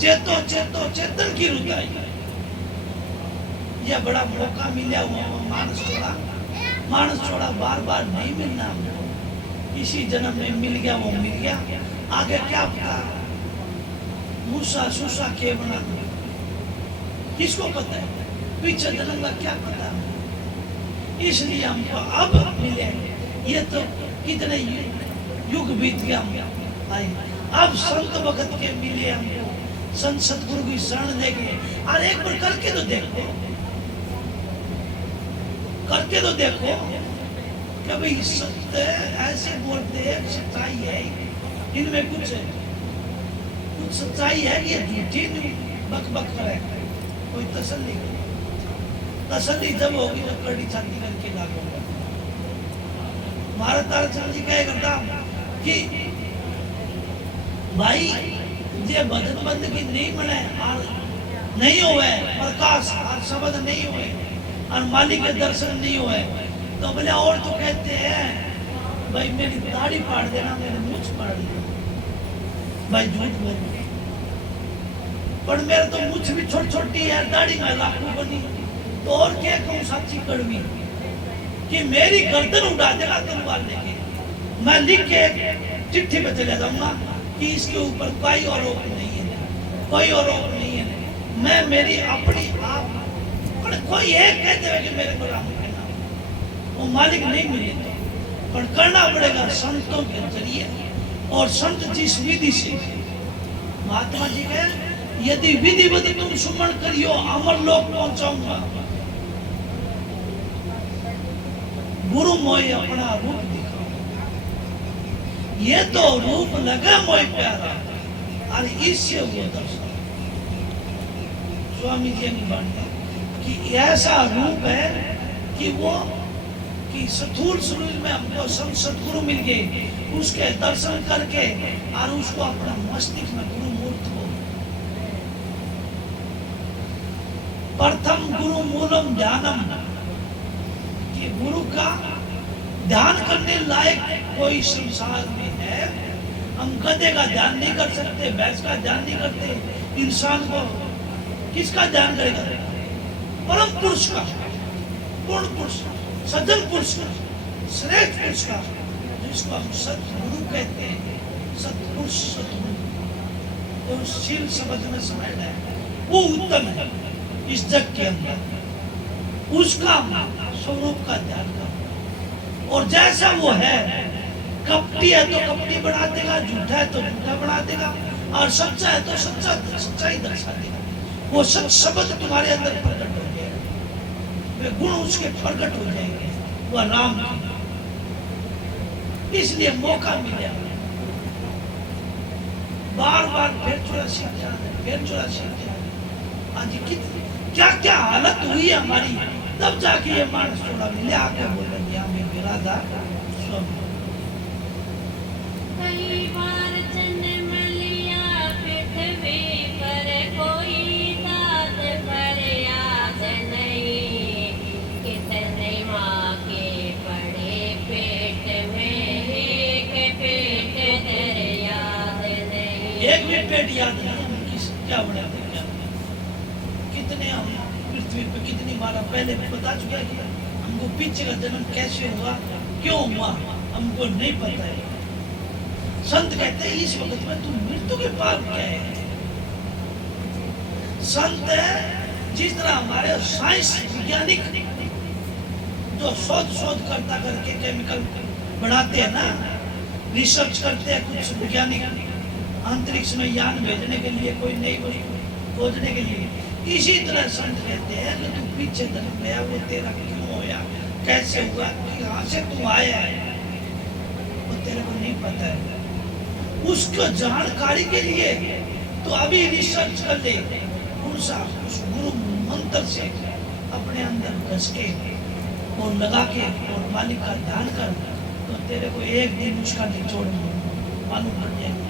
चेतो चेतो चेतन की रुदाई यह बड़ा मौका मिला हुआ मानस छोड़ा बार बार नहीं मिलना इसी जन्म में मिल गया वो मिल गया आगे क्या पता मूसा सूसा के बना किसको पता है पीछे जन्म का क्या पता इसलिए हमको अब मिले ये तो कितने युग बीत गया अब संत वक्त के मिले हमको संत सतगुरु की शरण लेके और एक बार करके तो देखो कि भाई सत्य ऐसे बोलते हैं सच्चाई है इनमें कुछ सच्चाई है कि झूठी बक बक करे कोई तसल्ली जब होगी जब कड़ी छाती करके लागू भारत तारचंद जी कहे करता कि भाई ये भजन बंद की नहीं बने और नहीं हुए प्रकाश और शब्द नहीं हुए और मालिक के दर्शन नहीं हुए तो बोले और तो कहते हैं भाई मेरी दाढ़ी पाड़ देना मेरे मुझ पाड़ देना भाई झूठ बोल पर मेरे तो मुझ भी छोटी है दाढ़ी में लाखों बनी तो और क्या कहूँ सच्ची कड़वी कि मेरी गर्दन उड़ा देगा तलवार लेके मैं लिख के चिट्ठी पे चले जाऊंगा कि इसके ऊपर कोई आरोप नहीं है मैं मेरी अपनी आप पर कोई एक कहते हुए कि मेरे को राम कहना वो मालिक नहीं मिले पर करना पड़ेगा संतों के जरिए और संत जिस विधि से महात्मा जी कहे यदि विधिवत तुम सुमन करियो अमर लोक पहुंचाऊंगा गुरु मोय अपना रूप दिखाओ ये तो रूप लगे मोय प्यारा और इससे वो दर्शन स्वामी जी ने बांटा कि ऐसा रूप है कि वो कि स्थूल शरीर में हमको सतगुरु मिल गए उसके दर्शन करके और उसको अपना मस्तिष्क में गुरु मूर्त को प्रथम गुरु मूलम ध्यानम कि गुरु का ध्यान करने लायक कोई संसार में है हम गधे का ध्यान नहीं कर सकते भैंस का ध्यान नहीं करते इंसान को किसका ध्यान करेगा परम पुरुष का पूर्ण पुरुष सज्जन पुरुष का श्रेष्ठ पुरुष का जिसको हम सतगुरु कहते हैं सतपुरुष सतगुरु तो शील शब्द में समझना है वो उत्तम है इस जग के अंदर, उसका स्वरूप का ध्यान करो। और जैसा वो है, कपटी है तो कपटी बना देगा, झूठा है तो झूठा बना देगा, और सच्चा है तो सच्चाई दर्शा देगा। वो सच शब्द तुम्हारे अंदर प्रकट हो जाएगा, वे गुण उसके प्रकट हो जाएंगे, वह राम की। इसलिए मौका मिले बार बार फिर चुरा सीख जाना, फिर चुरा सीख जाना। आज क्या क्या हालत हुई है हमारी, तब जाके ये मानस थोड़ा मिले आके बोलेंगे हमें विराधा स्वामी। कई बार जन्म लिया पृथ्वी पर, कोई दाद पर याद नहीं। कितने माँ के बड़े पेट में एक पेट दर याद नहीं। एक भी पेट याद नहीं, हम किस क्या बनाते क्या, कितने हम पृथ्वी पे कितनी बार पहले बता चुका है कि हमको पीछे का जन्म कैसे हुआ, क्यों हुआ, हमको नहीं पता है। संत कहते हैं इस वक्त में तुम मृत्यु के पार क्या है। संत जिस तरह हमारे साइंस वैज्ञानिक जो शोध करता करके केमिकल बढ़ाते हैं ना, रिसर्च करते हैं कुछ वैज्ञानिक अंतरिक्ष में यान भेजने के लिए, कोई नई वस्तु खोजने के लिए, इसी तरह संत कहते हैं कि तू पीछे जन्म गया, वो तेरा क्यों होया, कैसे हुआ, कहाँ से तू आया है, वो तेरे को नहीं पता है। उसको जानकारी के लिए तो अभी रिसर्च कर ले, उस गुरु मंत्र से अपने अंदर घस के और लगा के और मालिक का ध्यान कर, तो तेरे को एक दिन उसका निचोड़ मालूम पड़ जाएगा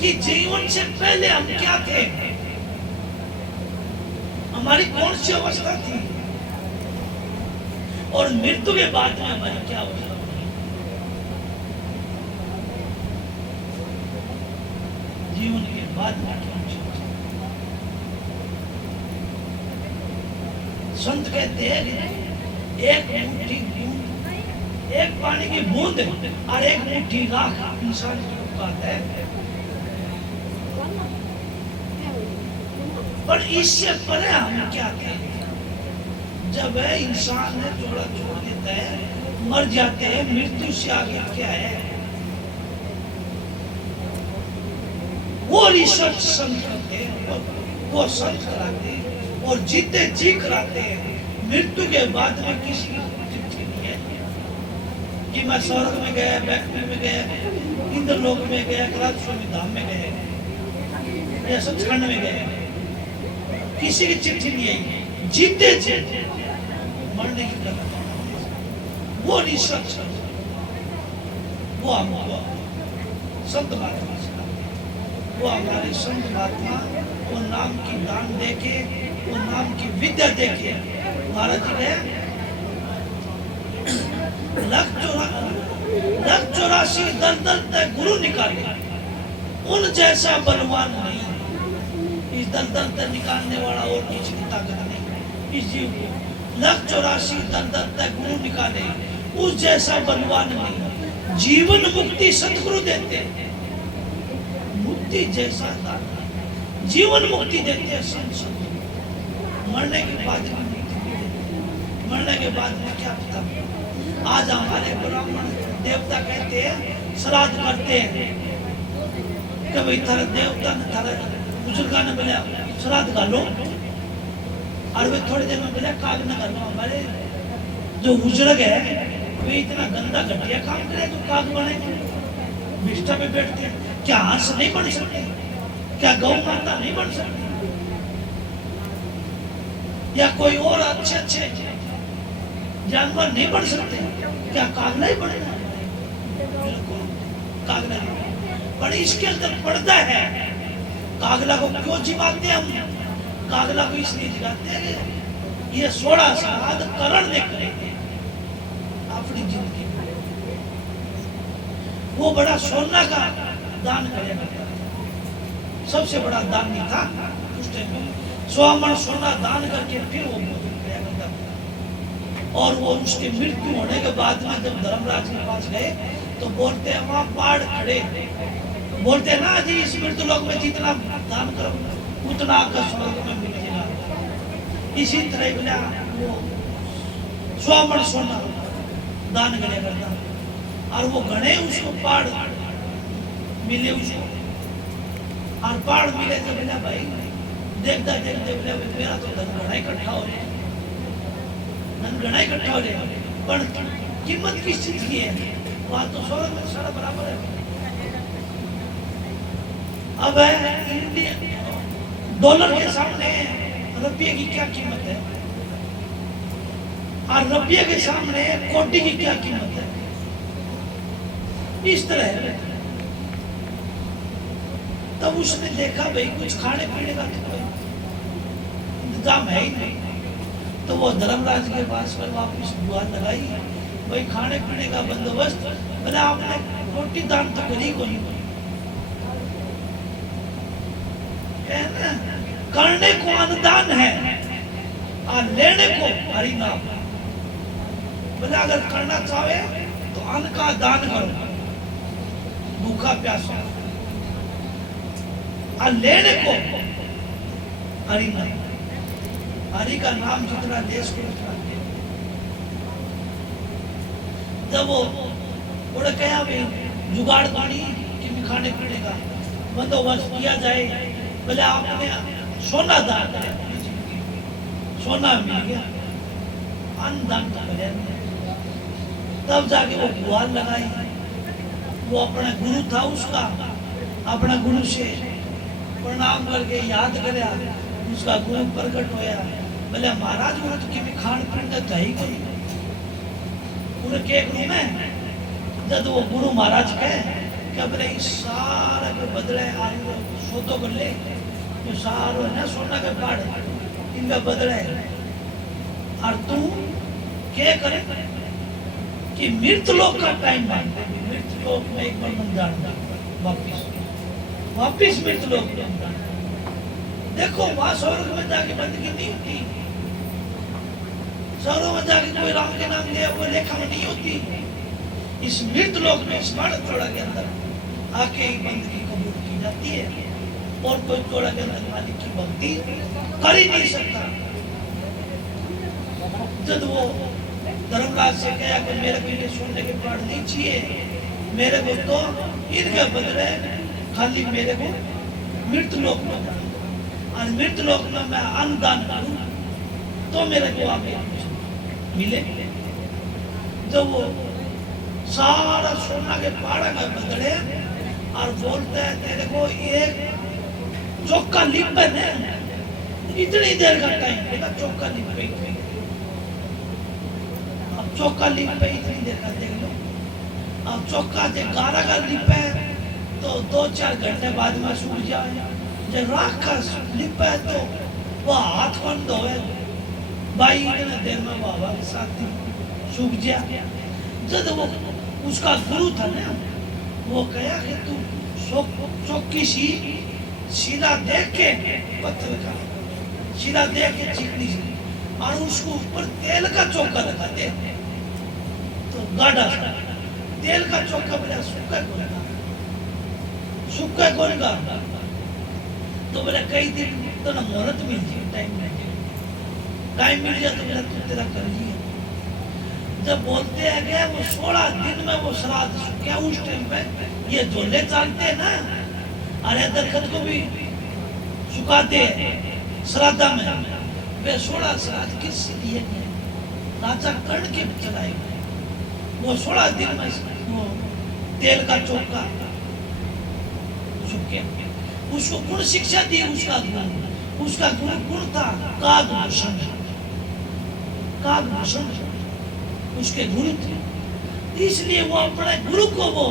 कि जीवन से पहले हम क्या थे, हमारी कौन सी अवस्था थी, और मृत्यु के बाद में हमारी क्या अवस्था। जीवन के बाद में क्या अवस्था। संत कहते हैं एक मुट्ठी बूंद, एक पानी की बूंद और एक मुट्ठी राख इंसान की औकात है। पर इससे परे हम क्या थे, जब इंसान ने जोड़ा छोड़ देता है, मर जाते हैं, मृत्यु से आगे क्या है, वो रिसर्च संत करते हैं, वो संत कराते हैं और जीते जी कराते हैं। मृत्यु के बाद में किसी चिट्ठी नहीं है कि मैं स्वर्ग में गया, बैकुंठ में गया, इंद्रलोक में गया, कैलाश स्वामी धाम में गया या सचखंड में गया, किसी की चिट्ठी नहीं आई। जीते जी मरने की गलत, वो रिसर्च वो हमको संत महात्मा से, वो हमारे संत महात्मा वो नाम की दान देके, वो नाम की विद्या देके महाराज जी ने लख 84 दर तक गुरु निकाले, उन जैसा बलवान नहीं, इस दर तक निकालने वाला और किसी की ताकत नहीं। इस जीव को लख 84 दर तक गुरु निकाले, उस जैसा बलवान नहीं। जीवन मुक्ति सतगुरु देते हैं, मुक्ति जैसा दान, जीवन मुक्ति देते हैं संत। मरने के बाद में मुक्ति देते हैं, मरने के बाद में क्या पता। आज हमारे ब्राह्मण देवता कहते हैं, श्राद्ध करते हैं कि भाई थारा देवता ने, थारा बुजुर्गा ने बोला श्राद्ध कर लो, और वे थोड़ी देर में बोले काग न कर लो। हमारे जो बुजुर्ग है वे इतना गंदा घटिया काम करे जो काग बने, विष्ठा पे बैठते हैं। क्या हंस नहीं बन सकते, क्या गौ माता नहीं बन सकती, या कोई और अच्छे अच्छे जानवर नहीं बन सकते, क्या कागला ही बनेगा? कागला नहीं, पर इसके अंदर पर्दा है। कागला को क्यों जिगाते हैं हम? कागला को इसलिए जिगाते हैं कि ये 16 साल करण देख अपनी जिंदगी में वो बड़ा सोना का दान करेगा, सबसे बड़ा दान नहीं था उस टाइम में। 100 मन सोना दान करके फिर वो करेगा। और वो उसके मृत्यु होने के बाद में जब धर्मराज के पास गए तो बोलते हैं वहां बाढ़ खड़े बोलते हैं ना जी इस मृत लोक में जितना दान करो उतना आपका स्वर्ग में मिलेगा। इसी तरह बोला वो 100 मन सोना दान करे करता और वो गणे उसको पहाड़ मिले उसको और पहाड़ मिले तो बोला भाई देखता देखते बोला मेरा तो धन घना इकट्ठा हो रहा धन घना इकट्ठा हो रहा पर कीमत किस चीज की है? वहां तो स्वर्ग में सारा बराबर है। अब इंडिया डॉलर के सामने रुपये की क्या कीमत है और रुपये के सामने कोटी की क्या कीमत है? इस तरह है। तब उसने देखा भाई कुछ खाने पीने का तो इंतजाम है ही नहीं, तो वो धर्मराज के पास पर वापिस दुआ लगाई भाई खाने पीने का बंदोबस्त मैंने आपने रोटी दान तो करी को नहीं करने को अनुदान है और लेने को हरि नाम। बोले अगर करना चाहे तो अन्न का दान करो भूखा प्यासा और लेने को हरि नाम। हरि का नाम जितना देश को उतना दे। जब वो बोले क्या भाई जुगाड़ पानी कि खाने पीने का बंदोबस्त किया जाए। बोले आपने सोना दान सोना मिल गया अन्न दान तो करे। तब जाके वो गुहार लगाई। वो अपना गुरु था उसका अपना गुरु से प्रणाम करके याद करया उसका गुरु प्रकट होया। बोले महाराज वो तो कि खान पीन का था ही कोई उन्हें के गुरु में जब वो गुरु महाराज कहे कि बोले इस सारा के बदले आयु सोतो कर ले तो सारो ना सोना के पाड़ इनका बदले और तू क्या करे कि मृत लोक का टाइम मांगते मृत लोक में एक बार बंदार वापिस मृत लोक में देखो वहां स्वर्ग में जाके बंदगी नहीं होती। स्वर्ग में जाके कोई राम के नाम लिया कोई लेखा में नहीं होती। इस मृत लोक में स्मरण थोड़ा के अंदर आके ही बंदगी कबूल की जाती है और कोई थोड़ा के अंदर मालिक की भक्ति कर ही नहीं सकता। जब वो धर्मराज से कहा कि मेरे को इन्हें सुनने के प्राण नहीं चाहिए मेरे को तो इनके बदले खाली मेरे को मृत लोक में और मृत लोक में मैं अन्नदान करूं तो मेरे को आगे मिले। जब वो सारा सोना के पहाड़ का बदले और बोलते हैं तेरे को एक चौका लिपे है इतनी देर का टाइम देगा चौका लिपे अब चौका लिपे इतनी देर का देख लो। अब चौका से गारा का लिपे तो 2-4 घंटे बाद में सूख जाए। जब राख का लिपे तो वह हाथ बंद हो भाई इतने देर में बाबा के साथ सूख गया। जब वो उसका गुरु था ना वो कहा कि तू चौकी सी शिला देख के पत्थर का शिला देख के चिकनी सी और उसको ऊपर तेल का चौका लगा दे तो गाढ़ा तेल का चौका बोला सूखा कौन का तो बोला कई दिन तो ना मोहलत मिल जाए टाइम मिल जाए तो मेरा तू तेरा कर लिया। जब बोलते हैं कि वो 16 दिन में वो श्राद्ध क्या उस टाइम पे ये झोले चालते हैं ना अरे दरखत को भी सुखाते हैं श्राद्धा में वे 16 श्राद्ध किस लिए राजा कर्ण के चलाए वो 16 दिन में वो तेल का चौका सूखे उसको गुण शिक्षा दी। उसका गुण था कागभूषण उसके गुरु थे इसलिए वो अपने गुरु को वो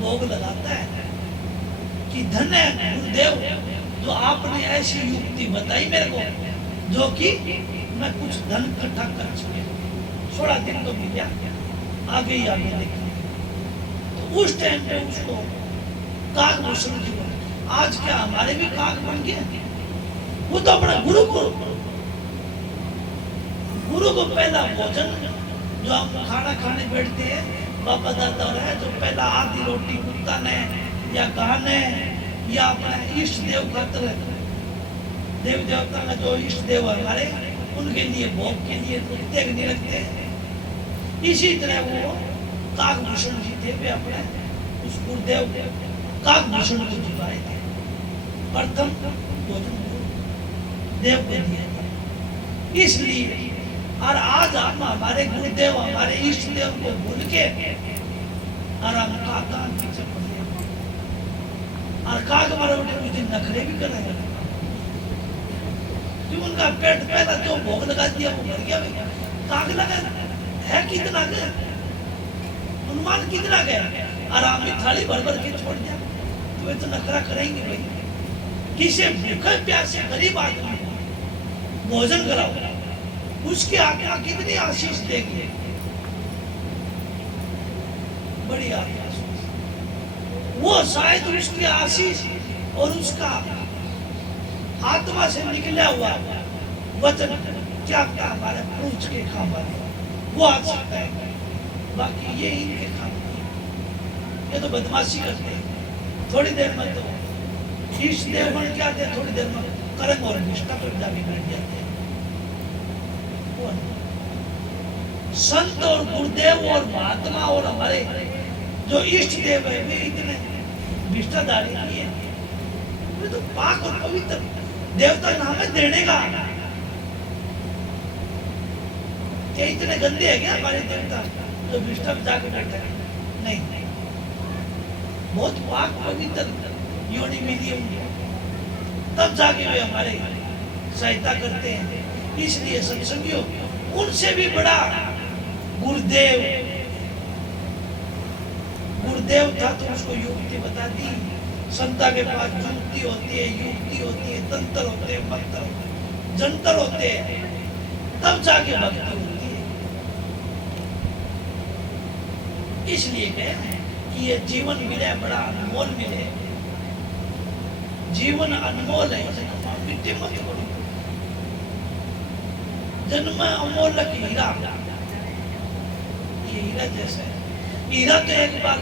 भोग लगाता है कि धन्य गुरुदेव जो आपने ऐसी युक्ति बताई मेरे को जो कि मैं कुछ धन इकट्ठा कर सके। 16 दिन तो मिल गया आगे ही आगे देखेंगे। तो उस टाइम पे उसको कागभूषण की आज क्या हमारे भी काग बन गए। वो तो अपना गुरु को पहला भोजन जो हम खाना खाने बैठते हैं बाबा दादा है तो पहला आधी रोटी कुत्ता ने या गाने या अपने इष्ट देव खातर देव देवता का जो इष्ट देव हमारे उनके लिए भोग के लिए नृत्य नहीं रखते हैं। इसी तरह वो काकभूषण जी थे, वे अपने उस गुरुदेव काकभूषण को जिवाए थे। प्रथम भोजन देव को दिया था। इसलिए और आज हम हमारे गुरुदेव हमारे इष्ट देव को भूल के और हम काका पीछे पड़ गए और काक हमारे उठे दिन नखरे भी कर रहे हैं कि उनका पेट पहला जो भोग लगा दिया वो मर गया भैया। काक लगा है कितना गया, अनुमान कितना गया, आराम में थाली भर भर के छोड़ दिया। तो वे तो नखरा करेंगे भाई। किसी भूखे प्यासे गरीब आदमी को भोजन कराओ, उसके आज्ञा कितनी आशीष देगी, बड़ी आशीष। वो शायद उसकी आशीष और उसका आत्मा से निकला हुआ वचन क्या क्या हमारे पूछ के काम वो आ सकता है। बाकी ये इनके काम, ये तो बदमाशी करते हैं। थोड़ी देर में तो इस देवगण क्या थे, थोड़ी देर में करंग और निष्ठा पर जाके बैठ जाते हैं। संत और गुरुदेव और महात्मा और हमारे जो इष्ट देव है वे इतने निष्ठाधारी नहीं है। वे तो पाक और पवित्र देवता नाम है देने का। क्या इतने गंदे है क्या हमारे देवता जो निष्ठा में जाके बैठे? नहीं, बहुत पाक पवित्र योनि मिली उनको, तब जाके वे हमारे सहायता करते हैं। इसलिए सत्संगियों, उनसे भी बड़ा गुरुदेव था तो उसको युक्ति बता दी। संता के पास युक्ति होती है, युक्ति होती है, तंत्र होते हैं, मंत्र होते हैं, जंतर होते हैं, तब जाके भक्ति होती है। इसलिए कहे कि ये जीवन मिले बड़ा अनमोल मिले। जीवन अनमोल है, मिट्टी मत करो। जन्म अमोलक हीरा, ये हीरा जैसा है। हीरा तो एक बार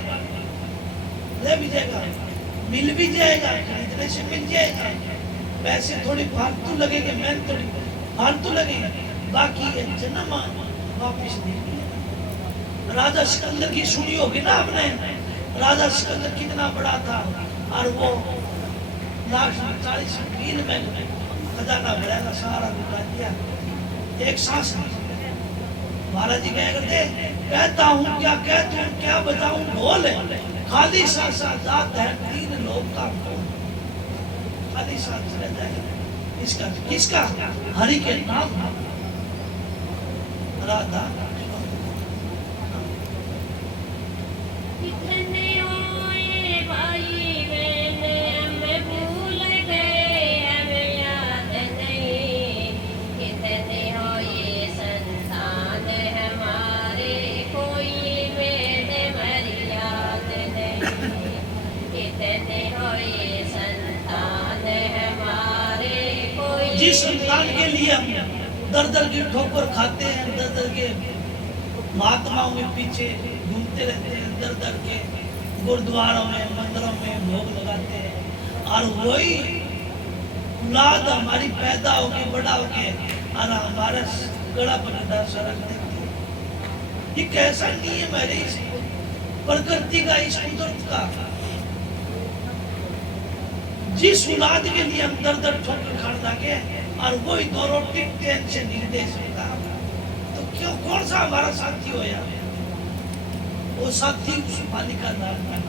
ले भी जाएगा, मिल भी जाएगा, खरीदने से मिल जाएगा। पैसे थोड़ी फालतू लगेंगे, मेहनत थोड़ी फालतू लगेगी, बाकी ये जन्म वापिस नहीं। राजा सिकंदर की सुनी होगी ना आपने। राजा सिकंदर कितना बड़ा था और वो लाख 40 मील में खजाना भरा, सारा लुटा दिया एक सांस में। महाराज जी कह करते, कहता हूँ क्या कहता हूँ क्या बताऊं बोल, खाली सांस जात है 3 लोग का बोल। खाली सांस रह जाएगा इसका किसका? हरि के नाम राधा। जिस संतान के लिए हम दर दर की ठोकर खाते हैं, दर दर के महात्माओं के पीछे घूमते रहते हैं, दर दर के गुरुद्वारों में मंदिरों में भोग लगाते हैं, और वही औलाद हमारी पैदा होके बड़ा होके और हमारा गला पकड़ा सड़क देती है। ये कैसा नियम है इस प्रकृति का, इस कुदरत का। जिस औलाद के लिए हम दर दर ठोकर खाने लगे और वही 2 रोटी ट्रेन से निर्देश होता, तो क्यों कौन सा हमारा साथी हो यार? वो साथी उस मालिक का नाम है,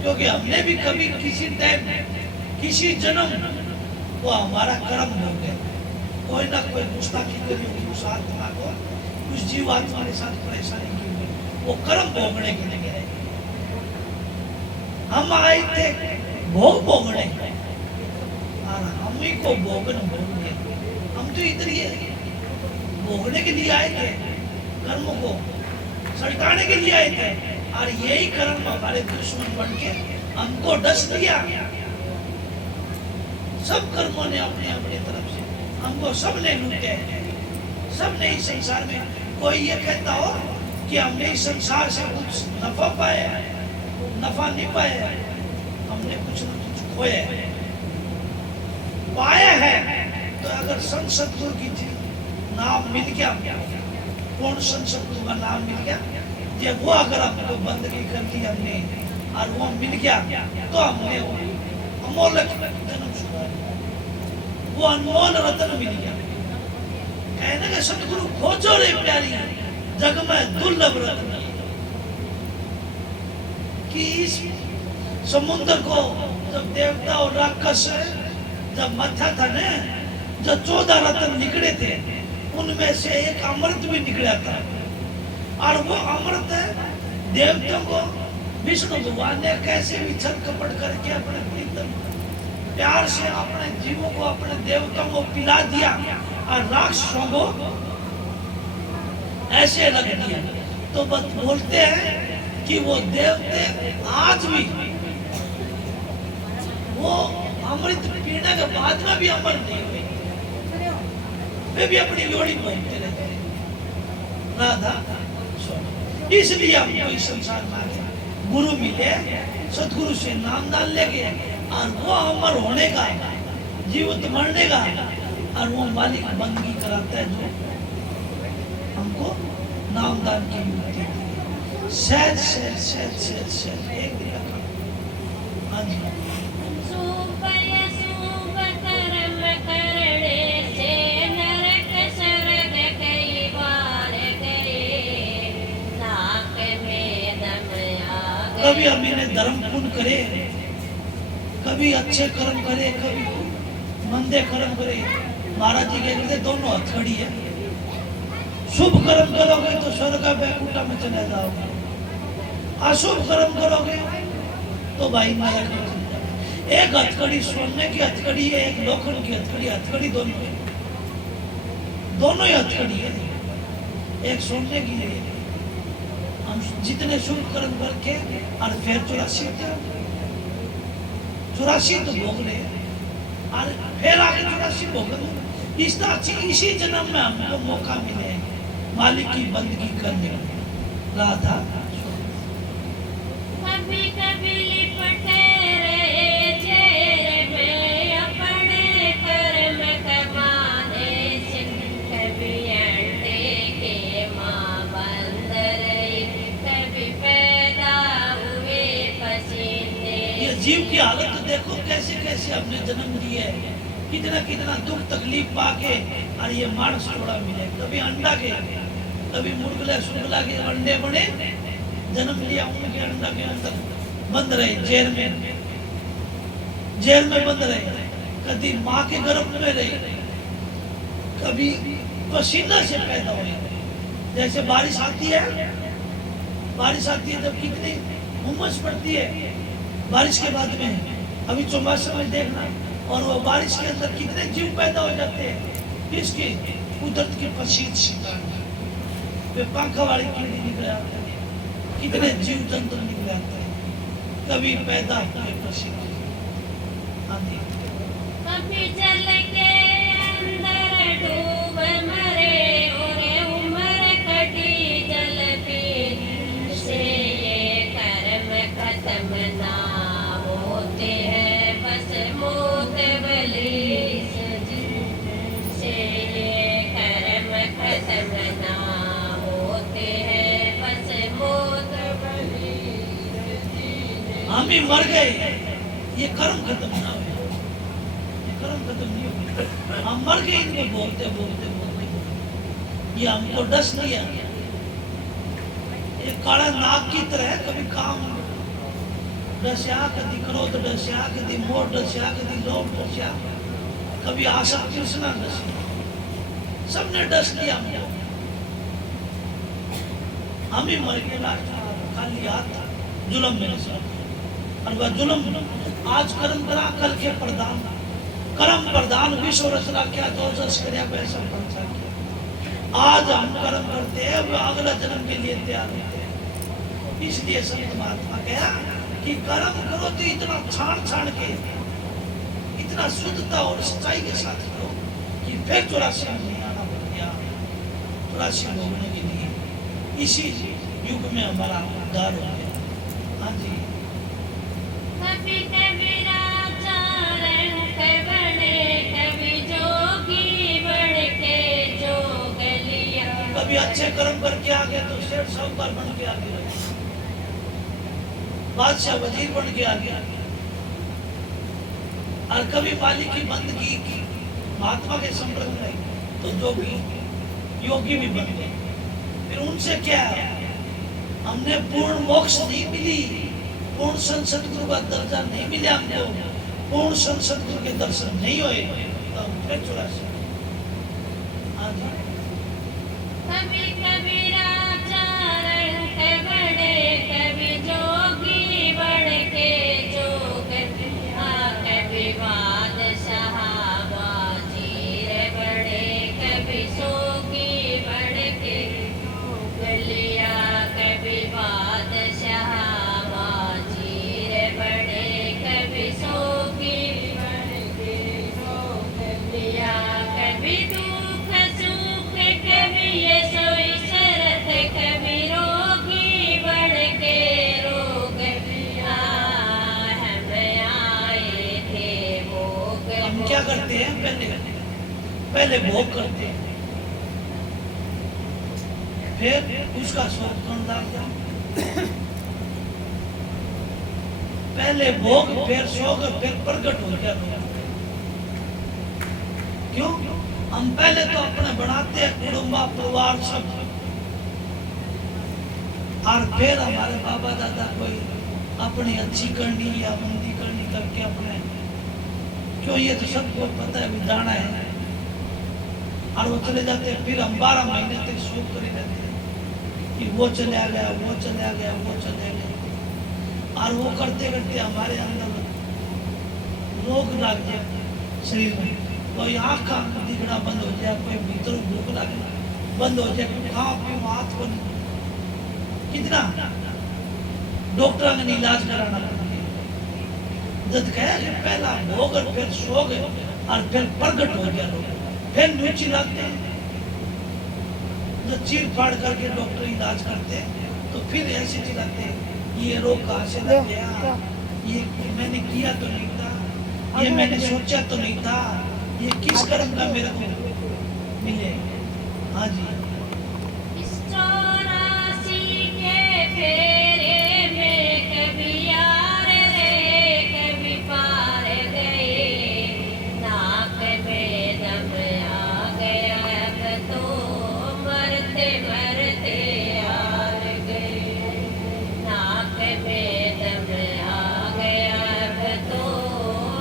क्योंकि हमने भी कभी किसी टाइम किसी जन्म वो हमारा कर्म हो गया, कोई ना कोई गुस्ताखी करी होगी उस आत्मा को, उस जीवात्मा के साथ परेशानी की होगी, वो कर्म भोगने के लिए गए। हम आए थे भोग भोगने और हम ही को भोगन भोगने। हम तो इधर ही भोगने के लिए आए थे, कर्मों को सड़काने के लिए आए थे, और यही कर्म हमारे दुश्मन बन के हमको डस दिया। सब कर्मों ने अपने अपने तरफ से हमको सबने लूटे, सबने इस संसार में। कोई ये कहता हो कि हमने इस संसार से कुछ नफा पाया, नफा नहीं पाया, हमने कुछ न कुछ खोया है, पाया है। तो अगर संत सतगुरु की नाम मिल गया, कौन संत सतगुरु का नाम मिल गया, जब वो अगर हमको बंदगी कर ली हमने और वो मिल गया तो हमने वो अमोल जन्म छुड़ा, वो अनमोल रतन मिल गया। कहने का सतगुरु खोजो रे प्यारी, जग में दुर्लभ रत्न। कि इस समुद्र को जब देवता और राक्षस जब मथा था ना, जो 14 रत्न निकले थे, उनमें से एक अमृत भी निकला था। और वो अमृत देवताओं को विष्णु भगवान ने कैसे भी छल कपट करके अपने प्रीतम प्यार से अपने जीवों को, अपने देवताओं को पिला दिया और राक्षसों को ऐसे रख दिया। तो बस बोलते हैं कि वो देवते आज भी वो अमृत पीने के बाद में भी अमर नहीं हुए, वे भी अपनी जोड़ी पहनते रहते हैं। राधा इसलिए हमको इस संसार में आगे गुरु मिले, सतगुरु से नाम दान लेके, और वो अमर होने का, जीवित मरने का, और वो मालिक बंदगी कराता है जो हमको नाम दान की युक्ति दी। सहज सहज सहज सहज सहज एक दिन का। हाँ जी, शुभ अशुभ कर्म करने से नरक स्वर्ग कई बार गए, नाक में दम आ गए। कभी हम इन्हें धर्म पुण्य करे, कभी अच्छे कर्म करे, कभी मंदे कर्म करे। महाराज जी कहते दोनों हथकड़ी है। शुभ कर्म करोगे तो स्वर्ग का बैकुंठा में चले जाओगे, अशुभ कर्म करोगे तो भाई नरक में चले जाओगे। एक हथकड़ी सोने की हथकड़ी है, एक लोखंड की हथकड़ी, हथकड़ी दोनों है, दोनों ही हथकड़ी है। एक सोने की है, हम जितने शुभ कर्म करके और फिर 84 तो भोग रहे हैं, और फिर आगे 84 भोग। इसी जन्म में हमको मौका मिले मालिक की बंदगी करने का। राधा कभी कभी लिपटे रहे जेर में अपने कर्म कमाने से, कभी अंडे के मां बंद रही, कभी पैदा हुए पसीने। ये जीव की हालत तो देखो कैसे कैसे हमने जन्म लिए है, कितना कितना दुख तकलीफ पाके, और ये मानस थोड़ा मिले। कभी अंडा के, कभी मुर्गला सुर्गला के अंडे बने, जन्म लिया उनके अंडा के अंदर बंद रहे, जेल में बंद रहे। कभी माँ के गर्भ में रहे, कभी पसीना से पैदा हुए। जैसे बारिश आती है जब कितनी उमस पड़ती है बारिश के बाद में, अभी चौमासे में देखना, और वो बारिश के अंदर कितने जीव पैदा हो जाते हैं। किसके? कुदरत के पसीने से। वे पंखा वाले कीड़े निकले आते हैं, कितने जीव जंतु निकले आते हैं, कभी पैदा हुए पसीने। हाँ जी, कभी जल के अंदर डूब मरे, और उम्र कटी जल पीने से। ये कर्म खत्म ना होते हैं, बस मौत बली से। ये कर्म खत्म ना होते हैं, बस मौत बली। हम ही मर गए, ये कर्म खत्म ना हो, ये कर्म खत्म नहीं हो। हम मर गए इनको बोलते बोलते बोलते बोलते। ये हमको डस लिया, एक काला नाग की तरह। कभी काम डस्या, कभी क्रोध डस्या, कभी मोह डस्या, कभी लोभ डस्या, कभी आशा तृष्णा डस्या, सबने डस लिया हमको। हम ही मर गए, खाली हाथ जुलम में से। और वह जुलम आज कर्म करा, कल के प्रदान, कर्म प्रदान विश्व रचना क्या तो जस करया वैसा पंचा किया। आज हम कर्म करते हैं, वह अगला जन्म के लिए तैयार होते हैं। इसलिए संत महात्मा कहा कि कर्म करो तो इतना छान छान के, इतना शुद्धता और सच्चाई के साथ करो कि फिर 84 में आना पड़ गया, 84 भोगने के लिए। इसी युग में हमारा उद्धार हो गया। हाँ जी, कभी कबीराचारण के बने, कभी जोगी बन के जोग लिया। कभी अच्छे कर्म करके आ गए तो शेठ साहूकार बन के आ गया, बादशाह वजीर बन के आ गया, और कभी माली की बंदगी की महात्मा के संपर्क में तो जोगी योगी भी बन गए। फिर उनसे क्या है, हमने पूर्ण मोक्ष नहीं मिली, पूर्ण संत गुरु का दर्जा नहीं मिला हमको, पूर्ण संत गुरु के दर्शन नहीं हुए तो हम फिर 84। हाँ जी। कभी कबीराचारण के बने, कभी जोगी बन के जोग लिया। कभी बादशाह वजीर बने, कभी सोगी बन के जोग लिया। कभी बादशाह वजीर बने, कभी सोगी बन के जोग लिया। कभी दुख सुख कभी ये सोई शरत, कभी रोगी बन के रोग लिया। हम आए थे भोग। हम क्या करते हैं, पहले भोग करते हैं, फिर उसका शोक कौन डालता है? पहले भोग फिर शोक फिर प्रकट हो गया। क्यों? हम पहले तो अपने बनाते हैं कुटुंबा परिवार सब, और फिर हमारे बाबा दादा कोई अपनी अच्छी करनी या मंदी करनी करके अपने, क्यों ये तो सबको पता है दाना है, और वो चले जाते हैं। फिर हम 12 महीने तक शोक करे रहते हैं कि वो चला गया, वो चला गया, वो चले गया, और वो करते करते हमारे अंदर रोग लग जाए शरीर में, कोई आँख का दिखना बंद हो जाए, कोई भीतर भूख लगना बंद हो जाए, खाओ पियो हाथ को कितना डॉक्टर ने इलाज कराना पड़ता है। जब कहे पहला भोग और फिर शोक और फिर प्रकट हो गया रोग, फिर नीचे लाते हैं, जब चीर फाड़ करके डॉक्टर इलाज करते हैं तो फिर ऐसे चिल्लाते हैं ये रोग कहाँ से लग गया, ये मैंने किया तो नहीं था, ये मैंने सोचा तो नहीं था, ये किस कर्म का मेरे को मिले। हाँ जी। इस 84 के फेरे में कभी यार रहे, कभी पार गए। नाक में दम आ गया, अब तो मरते मरते हार गए। नाक में दम आ गया, अब तो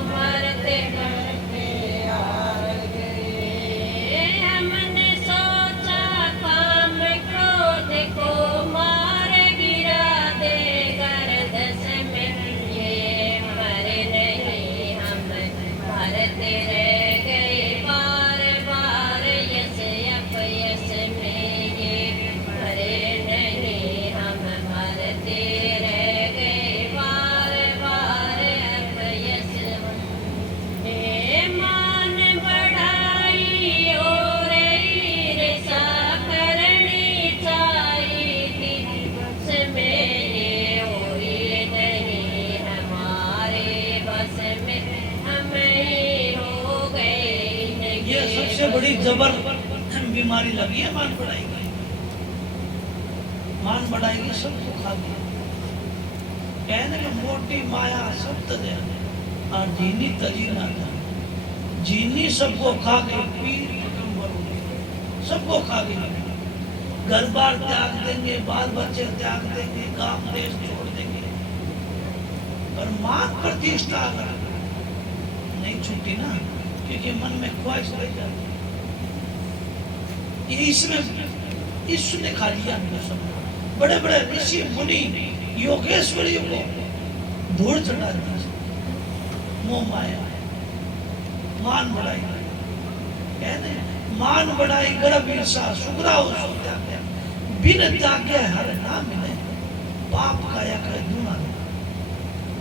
मरते मरते हार गए। हमने सोचा काम क्रोध को मार गिरा दे गर्दश में, ये मरे नहीं हम मरते रह गए बार बार यश अपयश में। ये मरे नहीं हम मरते रह गए बार बार अपयश में। मान बढ़ाई और ईर्षा करनी चाहिए थी बस में, ये हुई नहीं हमारे बस में, हम ही हो गए ये सबसे बड़ी जबर बीमारी लगी है मान बढ़ाई की। मान बढ़ाई की सबको खा गया, कहने कि मोटी माया सब तजे और जीनी तजी ना जाने। जीनी सबको खा गई, पीर कुटुंबर हो गई, सबको खा गई। घर बार त्याग देंगे, बाल बच्चे त्याग देंगे, गांव देश छोड़ देंगे, पर मान प्रतिष्ठा अगर नहीं छूटी ना, क्योंकि मन में ख्वाहिश रह जाती है। ये इसने खा लिया हमको सब। बड़े बड़े ऋषि मुनि योगेश्वरियों को धूल चढ़ा दी, मोह माया मान बढ़ाई, कहते मान बढ़ाई गर्भ ईर्षा सुग्राव त्याग, बिन त्यागे हर ना मिले, पाप का एक दूना।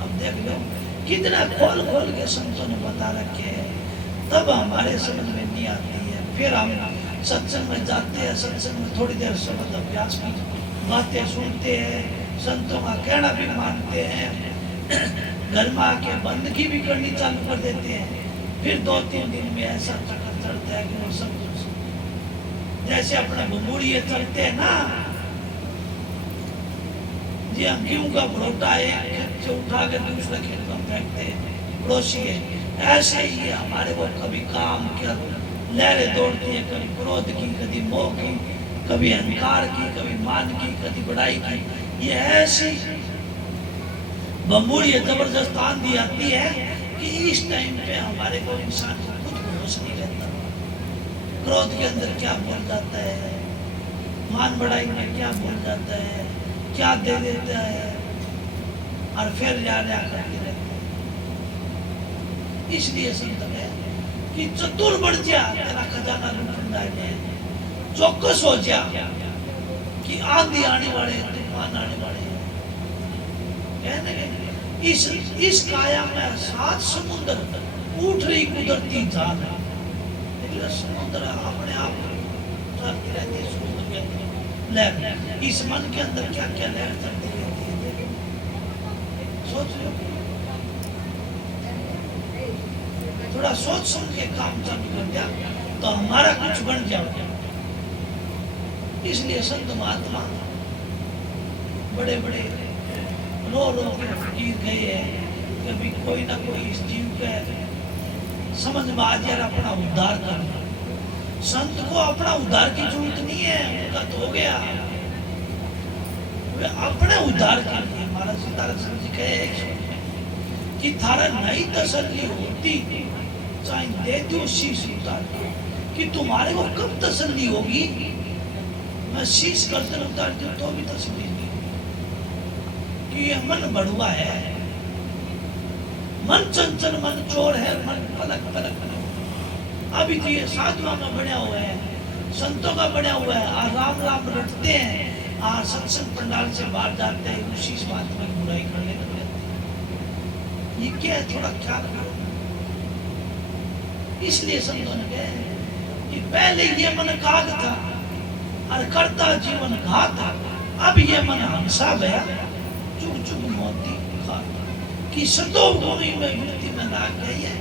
अब देख लो कितना खोल खोल के संतों ने बता रखे हैं, तब हमारे समझ में नहीं आती है। फिर हम सत्संग में जाते हैं, सत्संग में थोड़ी देर शब्द अभ्यास की बातें सुनते हैं, संतों का कहना भी मानते हैं, घर में आके बंदगी भी करनी चालू कर देते हैं। फिर 2-3 दिन में ऐसा चक्कर चढ़ता है कि वो सब कुछ जैसे अपने बम्बूड़िए चलते हैं ना, जी हम गेहूं का भरोटा एक खेत से उठा के दूसरे खेत में फेंकते हैं पड़ोसी है, ऐसे ही है हमारे वो कभी काम क्या लहरें दौड़ती है, कभी क्रोध की, कभी मोह की, कभी अहंकार की, कभी मान की, कभी बड़ाई की। ये ऐसी बम्बूड़ी जबरदस्त आंधी आती है कि इस टाइम पे हमारे को इंसान को कुछ भरोसा नहीं रहता। क्रोध के अंदर क्या बोल जाता है, मान बढ़ाई में क्या बोल जाता है, क्या दे देता है, और फिर या करते रहते हैं। इसलिए संत है कि चतुर बढ़ जा, तेरा खजाना लूट है, चौकस हो जा कि आंधी आने वाले, तूफान आने वाले हैं। इस काया में 7 समुद्र उठ रही कुदरती जाल है। समुद्र अपने आप चलती रहती है, समुद्र के अंदर लहर, इस मन के अंदर क्या क्या लहर चलती रहती है, सोच लो। थोड़ा सोच समझ के काम चालू कर दिया तो हमारा कुछ बन जाओ। इसलिए संत महात्मा बड़े बड़े रो रो के फकीर गए हैं, कभी कोई ना कोई इस जीव के समझ में आ जाए अपना उद्धार करना। संत को अपना उद्धार की जरूरत नहीं है, उनका तो हो गया। वे अपने उद्धार के लिए महाराज सीताराम जी कहे कि थारा नई तसल्ली होती चाहे दे दो शीश उतार कि तुम्हारे को कब तसल्ली होगी। मैं शीश गर्दन उतार दूं तो भी तसल्ली नहीं कि ये मन बड़ुआ है, मन चंचल, मन चोर है, मन पलक पलक नहीं। अभी तो ये साधुओं का बना हुआ है, संतों का बना हुआ है, और राम राम रटते हैं और सत्संग पंडाल से बाहर जाते हैं, उसी बात में बुराई करने लगते हैं। ये क्या है, थोड़ा ख्याल करो। इसलिए संतों ने कहा कि पहले ये मन काग था और करता जीवन घात था, अब ये मन हंसा गया चुग चुग मोती खाता कि सतो भूमि में वृत्ति में लाग गई है।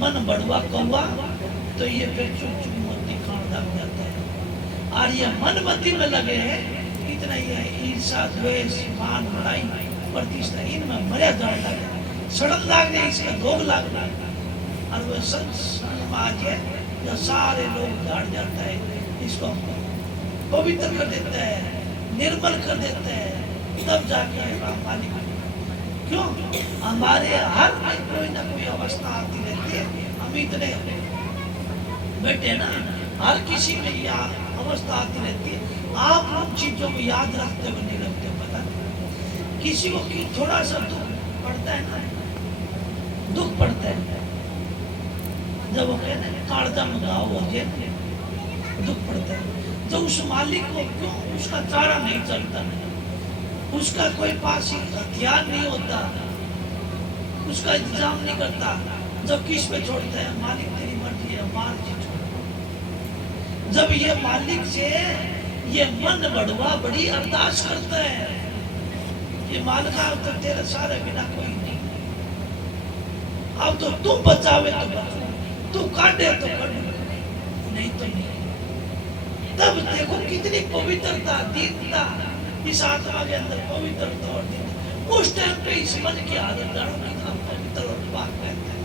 मन बड़वा कौवा तो ये फिर चुग चुग मोती खान लग जाता है। और ये मन मती में लगे हैं, इतना ही है ईर्षा द्वेष मान बड़ाई प्रतिष्ठा, इनमें मर्या जाने लगे, सड़न लाग गए, इसका भोग लाग गया। और वह संत समाज है जो सारे लोग झाड़ जाता है, इसको पवित्र कर देता है, निर्मल कर देता है, तब जाके राम मालिक। क्यों? हमारे हर कोई ना कोई अवस्था आती रहती है, हम इतने बैठे ना, हर किसी में यह अवस्था आती रहती है। आप उन चीजों को याद रखते हो नहीं रखते हो पता नहीं। किसी को कि थोड़ा सा दुख पड़ता है ना, दुख पड़ता है, जब वो कहते हैं काढ़ा मंगाओ हो जाए, दुख पड़ता है। तो उस मालिक को क्यों उसका चारा नहीं चलता, उसका कोई पास हथियार नहीं होता, उसका इंतजाम नहीं करता, जब किस पे छोड़ता है, मालिक तेरी मर्जी है मार जी छोड़। जब ये मालिक से ये मन बड़वा बड़ी अरदास करता है कि मालिका तो तेरे सारे बिना कोई नहीं, अब तो तुम बचावे तो बचाओ, तू काटे तो काटे, नहीं तो नहीं। तब देखो कितनी पवित्रता, दीनता इस आत्मा के अंदर, पवित्रता और दीनता। उस टाइम पे इस मन की आदत जानो कितना पवित्र और पाक रहता है।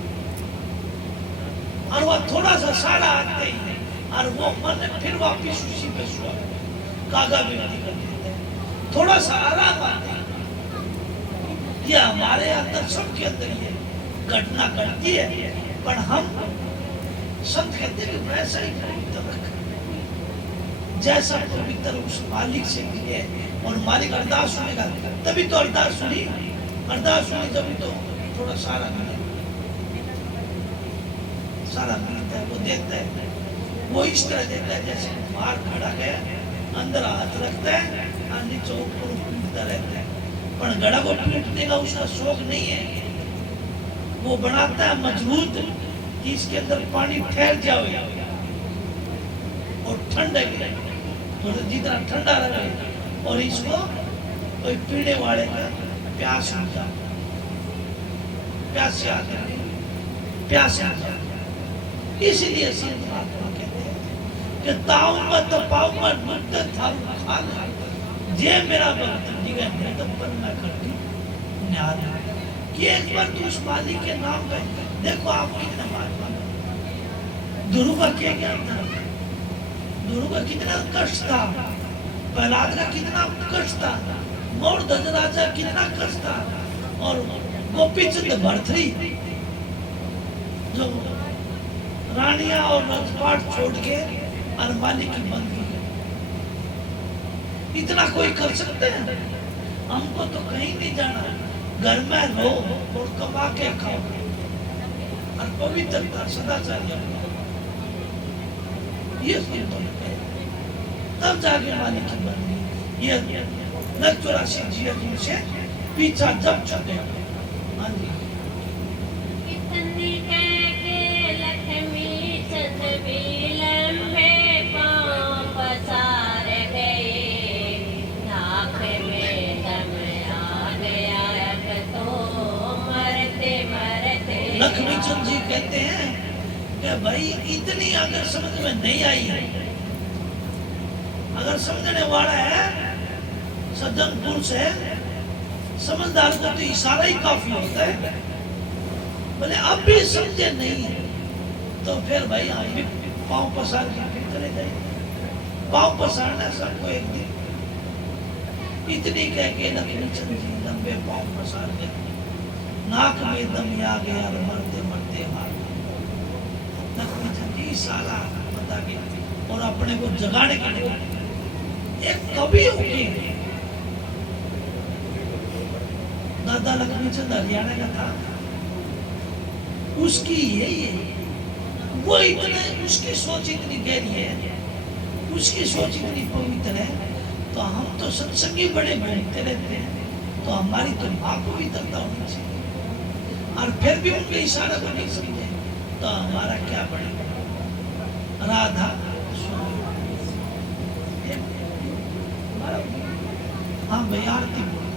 और वह थोड़ा सा साड़ा आते ही और वो मन फिर वापिस उसी पे सुआ कागा विनती कर देते हैं। थोड़ा सा आराम आते हैं। यह हमारे अंदर, सबके अंदर ये घटना घटती है, पर हम संत कहते हैं कि वैसा ही पवित्र रख, जैसा पवित्र उस मालिक से मिले। और मालिक अरदास सुनेगा, तभी तो अरदास सुनी, अरदास सुनी तभी तो थोड़ा सारा मिले, सारा मिलता है, वो देता है। वो इस तरह देता है जैसे बाहर खड़ा गया, अंदर हाथ रखता है और नीचे ऊपर पीटता रहता है। पर घड़ा को पीटने का उसका शौक नहीं है, वो बनाता है मजबूत कि इसके अंदर पानी ठहर जाए और ठंडा तो जितना ठंडा रहे, और इसको कोई पीने वाले का प्यास मिल जाए। प्यासे आदमी प्यासे आ जाते। इसलिए संत महात्मा कहते हैं कि ताऊंगा तपाऊंगा नुक्ते थारू खाना जे मेरा भक्त जिगर है तो पर मैं करती न्याय कि एक बार तू उस मालिक के नाम पे देखो आप कितना महात्मा गुरु का क्या ज्ञान था, गुरु का कितना कष्ट था, प्रहलाद का कितना कष्ट था, मौर दजराजा कितना कष्ट था, और गोपीचंद भरथरी जो रानियां और राजपाट छोड़ के और मालिक की बंदी है, इतना कोई कर सकते हैं? हमको तो कहीं नहीं जाना, घर में रहो और कमा के खाओ और पवित्रता सदाचार ये सुनते हैं, तब जाके मालिक की बंदी ये 84 जी से पीछा जब छूटे। हाँ जी कितनी कह के लक्ष्मी चंद भी लंबे पांव पसार गए, नाक में दम आ गया अब तो मरते मरते। लक्ष्मी चंद जी कहते हैं कि भाई इतनी अगर समझ में नहीं आई है, अगर समझने वाला है सज्जन पुरुष है, समझदार को तो इशारा ही काफी होता है। बोले अब भी समझे नहीं तो फिर भाई हम भी पाँव पसार के फिर चले जाए। पाँव पसारना सबको एक दिन, इतनी कह के लक्ष्मी चंद जी लंबे पाँव पसार गए, नाक में दम आ गया और मरते मरते हार गए। लक्ष्मी चंद जी इशारा बता के और अपने को जगाने के लिए एक कवि होके, दादा लक्ष्मी चंद हरियाणा का था, उसकी यही है, वो इतने उसकी सोच इतनी गहरी है, उसकी सोच इतनी पवित्र है, तो हम तो सत्संगी बड़े घूमते रहते हैं, तो हमारी तो माँ को भी दर्दा होनी चाहिए, और फिर भी उनके इशारा को नहीं समझे तो हमारा क्या बनेगा। राधा हाँ भैया आरती बोलो।